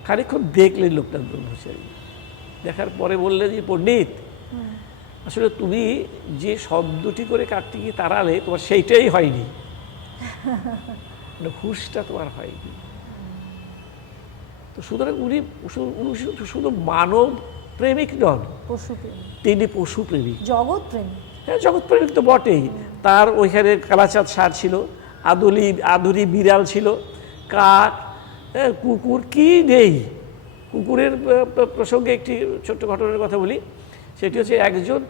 খানিকক্ষণ দেখলেন লোকনাথ ব্রহ্মচারী, দেখার পরে বললেন যে পণ্ডিত, আসলে তুমি যে শব্দটি করে কার্তিকী তাড়ালে তোমার সেইটাই হয়নি, মানে হুঁশটা তোমার হয়নি। তো সুতরাং উনি শুধু মানব প্রেমিক নন, পশুপ্রেমী, তিনি পশু প্রেমিক, জগৎ প্রেমী। হ্যাঁ জগৎ প্রেমিক তো বটেই। তার ওইখানে কালাচাঁদ ষাঁড় ছিল, আদুরি বিড়াল ছিল, কাক, কুকুর, কি নেই। কুকুরের প্রসঙ্গে একটি ছোট্ট ঘটনার কথা বলি। সেটি হচ্ছে একজন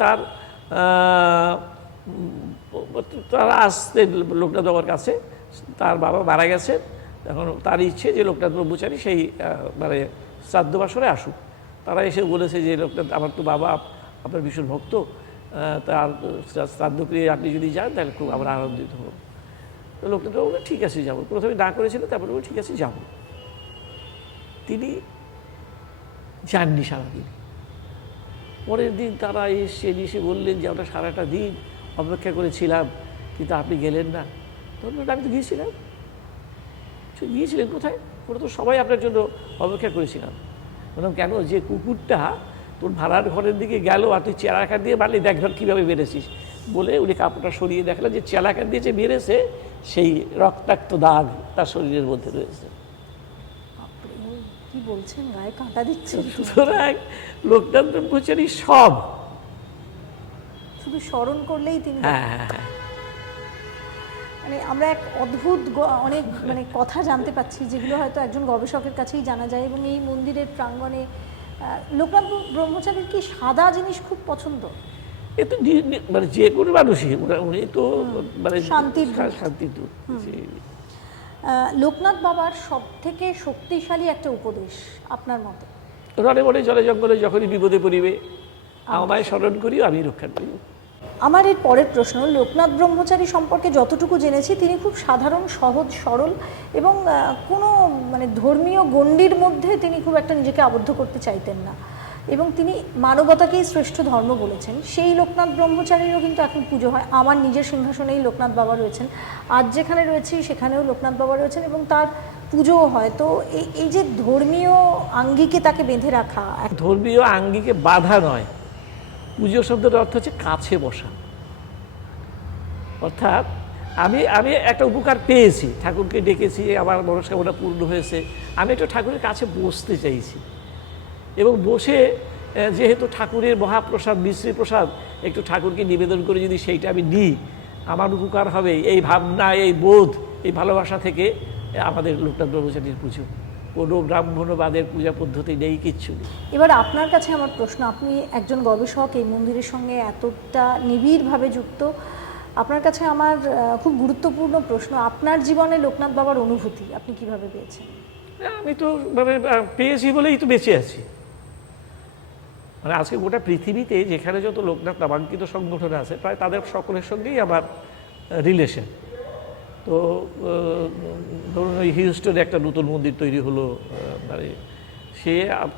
তারা আসতেন লোকনাথ বাবার কাছে, তার বাবা মারা গেছে, এখন তার ইচ্ছে যে লোকনাথ ব্রহ্মচারী সেই মানে শ্রাদ্ধ বাসরে আসুক। তারা এসে বলেছে যে লোকনাথ, আমার তো বাবা আপনার ভীষণ ভক্ত, তার শ্রাদ্ধক্রিয়ে আপনি যদি যান তাহলে খুব আমরা আনন্দিত হব। তো লোকনাথ বাবু বললেন ঠিক আছে যাবো। প্রথমে না করেছিল, তারপরে বলল ঠিক আছে যাব। তিনি যাননি সারাদিন। পরের দিন তারা এসে বললেন যে আমরা সারাটা দিন অপেক্ষা করেছিলাম কিন্তু আপনি গেলেন না। তখন আমি তো গিয়েছিলাম। গিয়েছিলেন কোথায়? ওরা তো সবাই আপনার জন্য অপেক্ষা করেছিলাম। বললাম কেন? যে কুকুরটা তোর ভাড়ার ঘরের দিকে গেল আর তুই চেলাকা দিয়ে মারলি, দেখবার কীভাবে মেরেছিস। বলে উনি কাপড়টা সরিয়ে দেখলেন যে চেলাকা দিয়ে যে মেরেছে সেই রক্তাক্ত দাগ তার শরীরের মধ্যে রয়েছে। কি বলছেন, গায়ে কাঁটা দিচ্ছে। সুতরাং লোকনাথ ব্রহ্মচারী সব শুধু স্মরণ করলেই তিনি, হ্যাঁ, মানে আমরা এক অদ্ভুত অনেক মানে কথা জানতে পাচ্ছি যেগুলো হয়তো একজন গবেষকের কাছেই জানা যায়। এবং এই মন্দিরের প্রাঙ্গণে লোকনাথ ব্রহ্মচারীর কি সাদা জিনিস খুব পছন্দ? এ তো মানে যে কোনো মানুষই, উনি তো মানে শান্তির দূত। লোকনাথ বাবার সব থেকে শক্তিশালী একটা উপদেশ আপনার মতে? রণে বনে জলে জঙ্গলে যখনই বিপদে পড়িবে আমায় স্মরণ করিও, আমি রক্ষা করিব। আমার এর পরের প্রশ্ন, লোকনাথ ব্রহ্মচারী সম্পর্কে যতটুকু জেনেছি তিনি খুব সাধারণ, সহজ সরল এবং কোনো মানে ধর্মীয় গণ্ডির মধ্যে তিনি খুব একটা নিজেকে আবদ্ধ করতে চাইতেন না, এবং তিনি মানবতাকেই শ্রেষ্ঠ ধর্ম বলেছেন। সেই লোকনাথ ব্রহ্মচারীরও কিন্তু এখন পুজো হয়। আমার নিজের সিংহাসনেই লোকনাথ বাবা রয়েছেন, আজ যেখানে রয়েছি সেখানেও লোকনাথ বাবা রয়েছেন এবং তার পুজোও হয়। তো এই যে ধর্মীয় আঙ্গিকে তাকে বেঁধে রাখা, ধর্মীয় আঙ্গিকে বাধা নয়, পুজো শব্দের অর্থ হচ্ছে কাছে বসা। অর্থাৎ আমি একটা উপকার পেয়েছি, ঠাকুরকে ডেকেছি, আমার মনস্কামনা পূর্ণ হয়েছে, আমি একটু ঠাকুরের কাছে বসতে চাইছি এবং বসে যেহেতু ঠাকুরের মহাপ্রসাদ, মিশ্রী প্রসাদ, একটু ঠাকুরকে নিবেদন করে যদি সেইটা আমি নিই, আমার উপকার হবে, এই ভাবনা, এই বোধ, এই ভালোবাসা থেকে আমাদের লোকনাথ ব্রহ্মচারীর পুজো। কোনো ব্রাহ্মণবাদের পূজা পদ্ধতি নেই, কিচ্ছু নেই। এবার আপনার কাছে আমার প্রশ্ন, আপনি একজন গবেষক, এই মন্দিরের সঙ্গে এতটা নিবিড়ভাবে যুক্ত, আপনার কাছে আমার খুব গুরুত্বপূর্ণ প্রশ্ন, আপনার জীবনে লোকনাথ বাবার অনুভূতি আপনি কিভাবে পেয়েছেন? আমি তো মানে পেয়েছি বলেই তো বেঁচে আছি। মানে আজকে গোটা পৃথিবীতে যেখানে যত লোকনাথ নামাঙ্কিত সংগঠন আছে প্রায় তাদের সকলের সঙ্গেই আমার রিলেশন। তো ধরুন ওই হিউস্টনে একটা নতুন মন্দির তৈরি হলো, মানে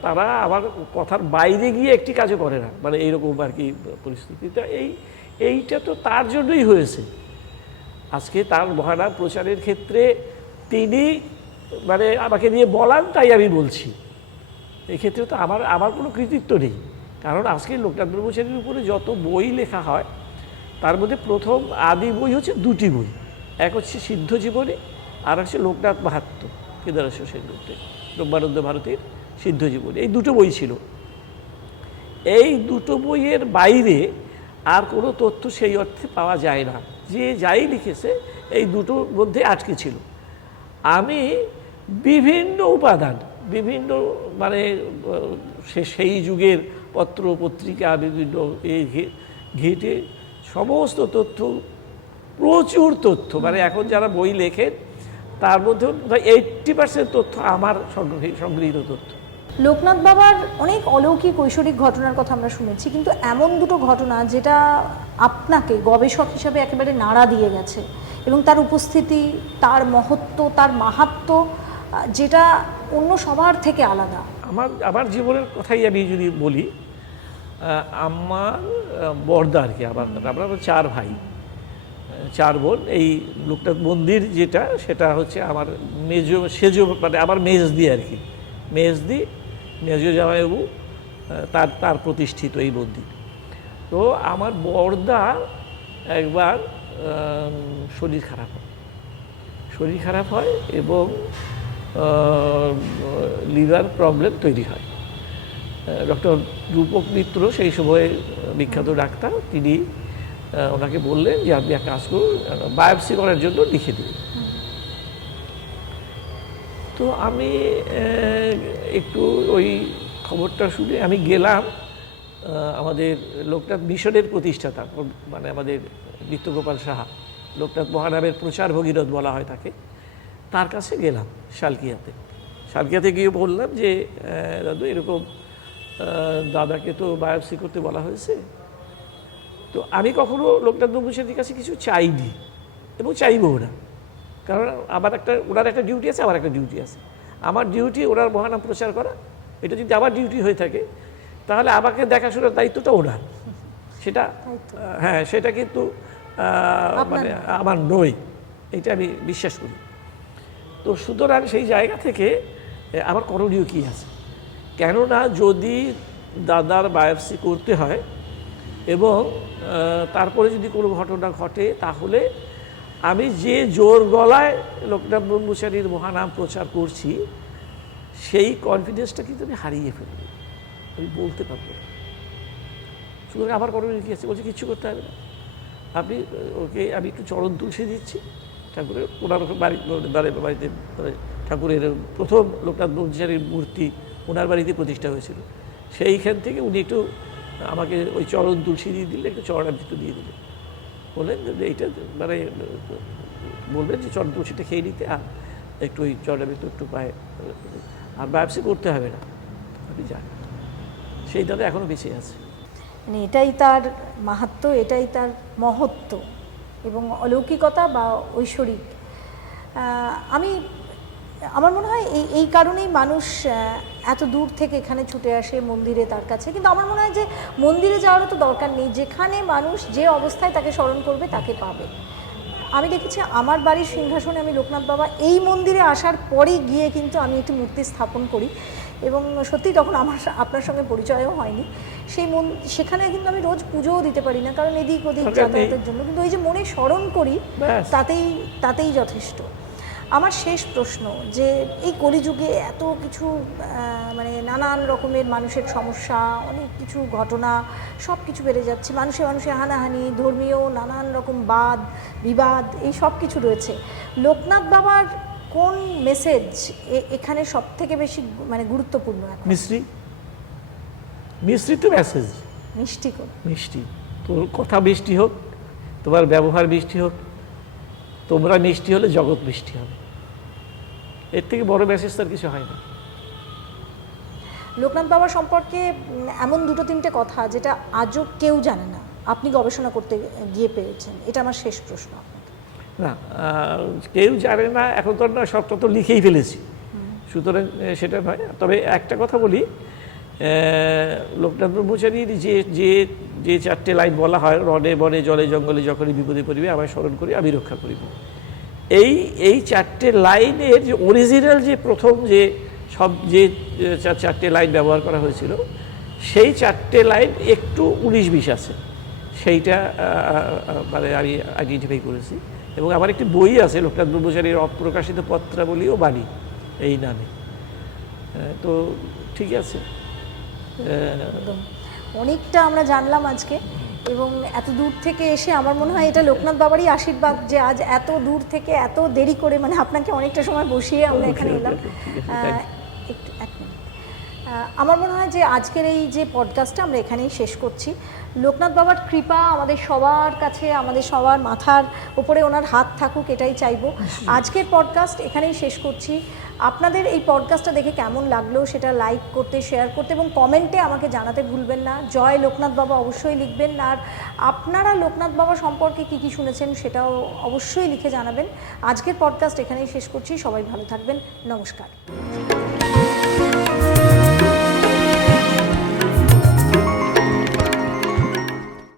তারা আমার কথার বাইরে গিয়ে একটি কাজও করে না, মানে এইরকম আর কি পরিস্থিতিটা। এইটা তো তার জন্যই হয়েছে। আজকে তার মহানাম প্রচারের ক্ষেত্রে তিনি মানে আমাকে নিয়ে বলান, তাই আমি বলছি। এক্ষেত্রে তো আমার কোনো কৃতিত্ব নেই, কারণ আজকে লোকনাথ ব্রহ্মচারীর উপরে যত বই লেখা হয় তার মধ্যে প্রথম আদি বই হচ্ছে দুটি বই, এক হচ্ছে সিদ্ধ জীবনী আর হচ্ছে লোকনাথ মাহাত্ম্য কেদারেশ্বর সেনগুপ্তের, ব্রহ্মানন্দ ভারতীর সিদ্ধ জীবনী। এই দুটো বই ছিল। এই দুটো বইয়ের বাইরে আর কোনো তথ্য সেই অর্থে পাওয়া যায় না। যে যাই লিখেছে এই দুটোর মধ্যে আটকে ছিল। আমি বিভিন্ন উপাদান, বিভিন্ন মানে সেই যুগের পত্র পত্রিকা, বিভিন্ন এই ঘেটে সমস্ত তথ্য, প্রচুর তথ্য, মানে এখন যারা বই লেখেন তার মধ্যে 80% তথ্য আমার সংগৃহীত তথ্য। লোকনাথ বাবার অনেক অলৌকিক ঐশ্বরিক ঘটনার কথা আমরা শুনেছি, কিন্তু এমন দুটো ঘটনা যেটা আপনাকে গবেষক হিসাবে একেবারে নাড়া দিয়ে গেছে এবং তার উপস্থিতি, তার মহত্ব, তার মাহাত্ম্য যেটা অন্য সবার থেকে আলাদা। আমার জীবনের কথাই আমি যদি বলি, আমার বড়দা আর কি, আমরা 4 ভাই 4 বোন। এই লোকনাথ মন্দির যেটা, সেটা হচ্ছে আমার সেজো মানে আমার মেজদি আর কি, মেজো জামাইবাবু তার প্রতিষ্ঠিত এই মন্দির। তো আমার বড়দা একবার শরীর খারাপ হয় এবং লিভার প্রবলেম তৈরি হয়। ডক্টর রূপক মিত্র সেই সময় বিখ্যাত ডাক্তার, তিনি ওনাকে বললেন যে আপনি এক কাজ করুন, বায়োপসি করার জন্য লিখে দিন। তো আমি একটু ওই খবরটা শুনে আমি গেলাম আমাদের লোকনাথ মিশনের প্রতিষ্ঠাতা, মানে আমাদের নিত্যগোপাল সাহা, লোকনাথ মহানামের প্রচার ভগীরথ বলা হয় তাকে, তার কাছে গেলাম শালকিয়াতে গিয়ে বললাম যে দাদু এরকম দাদাকে তো বায়োপসি করতে বলা হয়েছে। তো আমি কখনো লোকনাথ ব্রহ্মচারীর কাছে কিছু চাইনি এবং চাইবও না, কারণ ওনার একটা ডিউটি আছে, আমার একটা ডিউটি আছে। আমার ডিউটি ওনার মহানাম প্রচার করা, এটা যদি আমার ডিউটি হয়ে থাকে তাহলে আমাকে দেখাশোনার দায়িত্বটা ওনার, সেটা হ্যাঁ সেটা কিন্তু মানে আমার নয়, এটা আমি বিশ্বাস করি। তো সুতরাং সেই জায়গা থেকে আমার করণীয় কী আছে, কেননা যদি দাদার বায়োপসি করতে হয় এবং তারপরে যদি কোনো ঘটনা ঘটে, তাহলে আমি যে জোর গলায় লোকনাথ ব্রহ্মচারীর মহানাম প্রচার করছি সেই কনফিডেন্সটা কিন্তু আমি হারিয়ে ফেলব, আমি বলতে পারবো না। সুতরাং আমার করণীয় কী আছে, বলছে কিচ্ছু করতে হবে না, আপনি ওকে আমি একটু চরণ তুলসী দিচ্ছি ঠাকুরের, ওনার বাড়িতে ঠাকুরের প্রথম লোকনাথ ব্রহ্মচারীর মূর্তি ওনার বাড়িতে প্রতিষ্ঠা হয়েছিল, সেইখান থেকে উনি একটু আমাকে ওই চরণ তুলসী দিয়ে দিলে, একটু চরণামৃত দিয়ে দিলেন, বললেন যে এইটা মানে বলবেন যে চরণ তুলসীটা খেয়ে নিতে, আর একটু ওই চরণামৃত একটু পায়ে, আর বায়োপসি করতে হবে না, আপনি যান। সেই দাদা এখনও বেঁচে আছে। মানে এটাই তার মাহাত্ম্য, এটাই তার মহত্ব এবং অলৌকিকতা বা ঐশ্বরিক। আমার মনে হয় এই কারণেই মানুষ এত দূর থেকে এখানে ছুটে আসে মন্দিরে তার কাছে। কিন্তু আমার মনে হয় যে মন্দিরে যাওয়ারও তো দরকার নেই, যেখানে মানুষ যে অবস্থায় তাকে স্মরণ করবে তাকে পাবে। আমি দেখেছি আমার বাড়ির সিংহাসনে আমি লোকনাথ বাবা এই মন্দিরে আসার পরেই গিয়ে কিন্তু আমি একটি মূর্তি স্থাপন করি, এবং সত্যি তখন আপনার সঙ্গে পরিচয়ও হয়নি। সেখানে কিন্তু আমি রোজ পুজোও দিতে পারি না, কারণ এদিক ওদিক যাতায়াতের জন্য, কিন্তু ওই যে মনে স্মরণ করি তাতেই যথেষ্ট। আমার শেষ প্রশ্ন, যে এই কলিযুগে এত কিছু মানে নানান রকমের মানুষের সমস্যা, অনেক কিছু ঘটনা, সব কিছু বেড়ে যাচ্ছে, মানুষে হানাহানি, ধর্মীয় নানান রকম বিবাদ, এই সব কিছু রয়েছে। লোকনাথ বাবার কোন মেসেজ এখানে সব থেকে বেশি মানে গুরুত্বপূর্ণ? মিষ্টি তো মেসেজ, মিষ্টি, তোর কথা মিষ্টি হোক, তোমার ব্যবহার মিষ্টি হোক, তোমরা মিষ্টি হলে জগৎ মিষ্টি হবে, এর থেকে বড় মেসেজ তার কিছু হয় না। লোকনাথ বাবা সম্পর্কে এমন দুটো তিনটে কথা যেটা আজও কেউ জানে না, আপনি গবেষণা করতে গিয়ে পেয়েছেন, এটা আমার শেষ প্রশ্ন আপনাকে। না, কেউ জানে না এখন তো না, সবটা তো লিখেই ফেলেছি, সুতরাং সেটা নয়। তবে একটা কথা বলি, লোকনাথ ব্রহ্মচারীর যে চারটে লাইন বলা হয়, রণে বনে জলে জঙ্গলে যখনই বিপদে পড়িবে আমায় স্মরণ করি আমি রক্ষা করিব, এই চারটে লাইনের যে অরিজিনাল যে প্রথম যে চারটে লাইন ব্যবহার করা হয়েছিল, সেই চারটে লাইন একটু 19-20 আছে, সেইটা মানে আমি আইডেন্টিফাই করেছি। এবং আমার একটি বই আছে লোকনাথ ব্রহ্মচারীর অপ্রকাশিত পত্রাবলী ও বাণী এই নামে। তো ঠিক আছে, অনেকটা আমরা জানলাম আজকে, এবং এত দূর থেকে এসে আমার মনে হয় এটা লোকনাথ বাবারই আশীর্বাদ যে আজ এত দূর থেকে এত দেরি করে, মানে আপনাকে অনেকটা সময় বসিয়ে আমরা এখানে এলাম। একটু এক মিনিট, আমার মনে হয় যে আজকের এই যে পডকাস্টটা আমরা এখানেই শেষ করছি। লোকনাথ বাবার কৃপা আমাদের সবার কাছে, আমাদের সবার মাথার উপরে ওনার হাত থাকুক, এটাই চাইবো। আজকের পডকাস্ট এখানেই শেষ করছি। আপনাদের এই পডকাস্টটা দেখে কেমন লাগলো সেটা লাইক করতে, শেয়ার করতে এবং কমেন্টে আমাকে জানাতে ভুলবেন না। জয় লোকনাথ বাবা অবশ্যই লিখবেন, আর আপনারা লোকনাথ বাবা সম্পর্কে কী কী শুনেছেন সেটাও অবশ্যই লিখে জানাবেন। আজকের পডকাস্ট এখানেই শেষ করছি, সবাই ভালো থাকবেন, নমস্কার।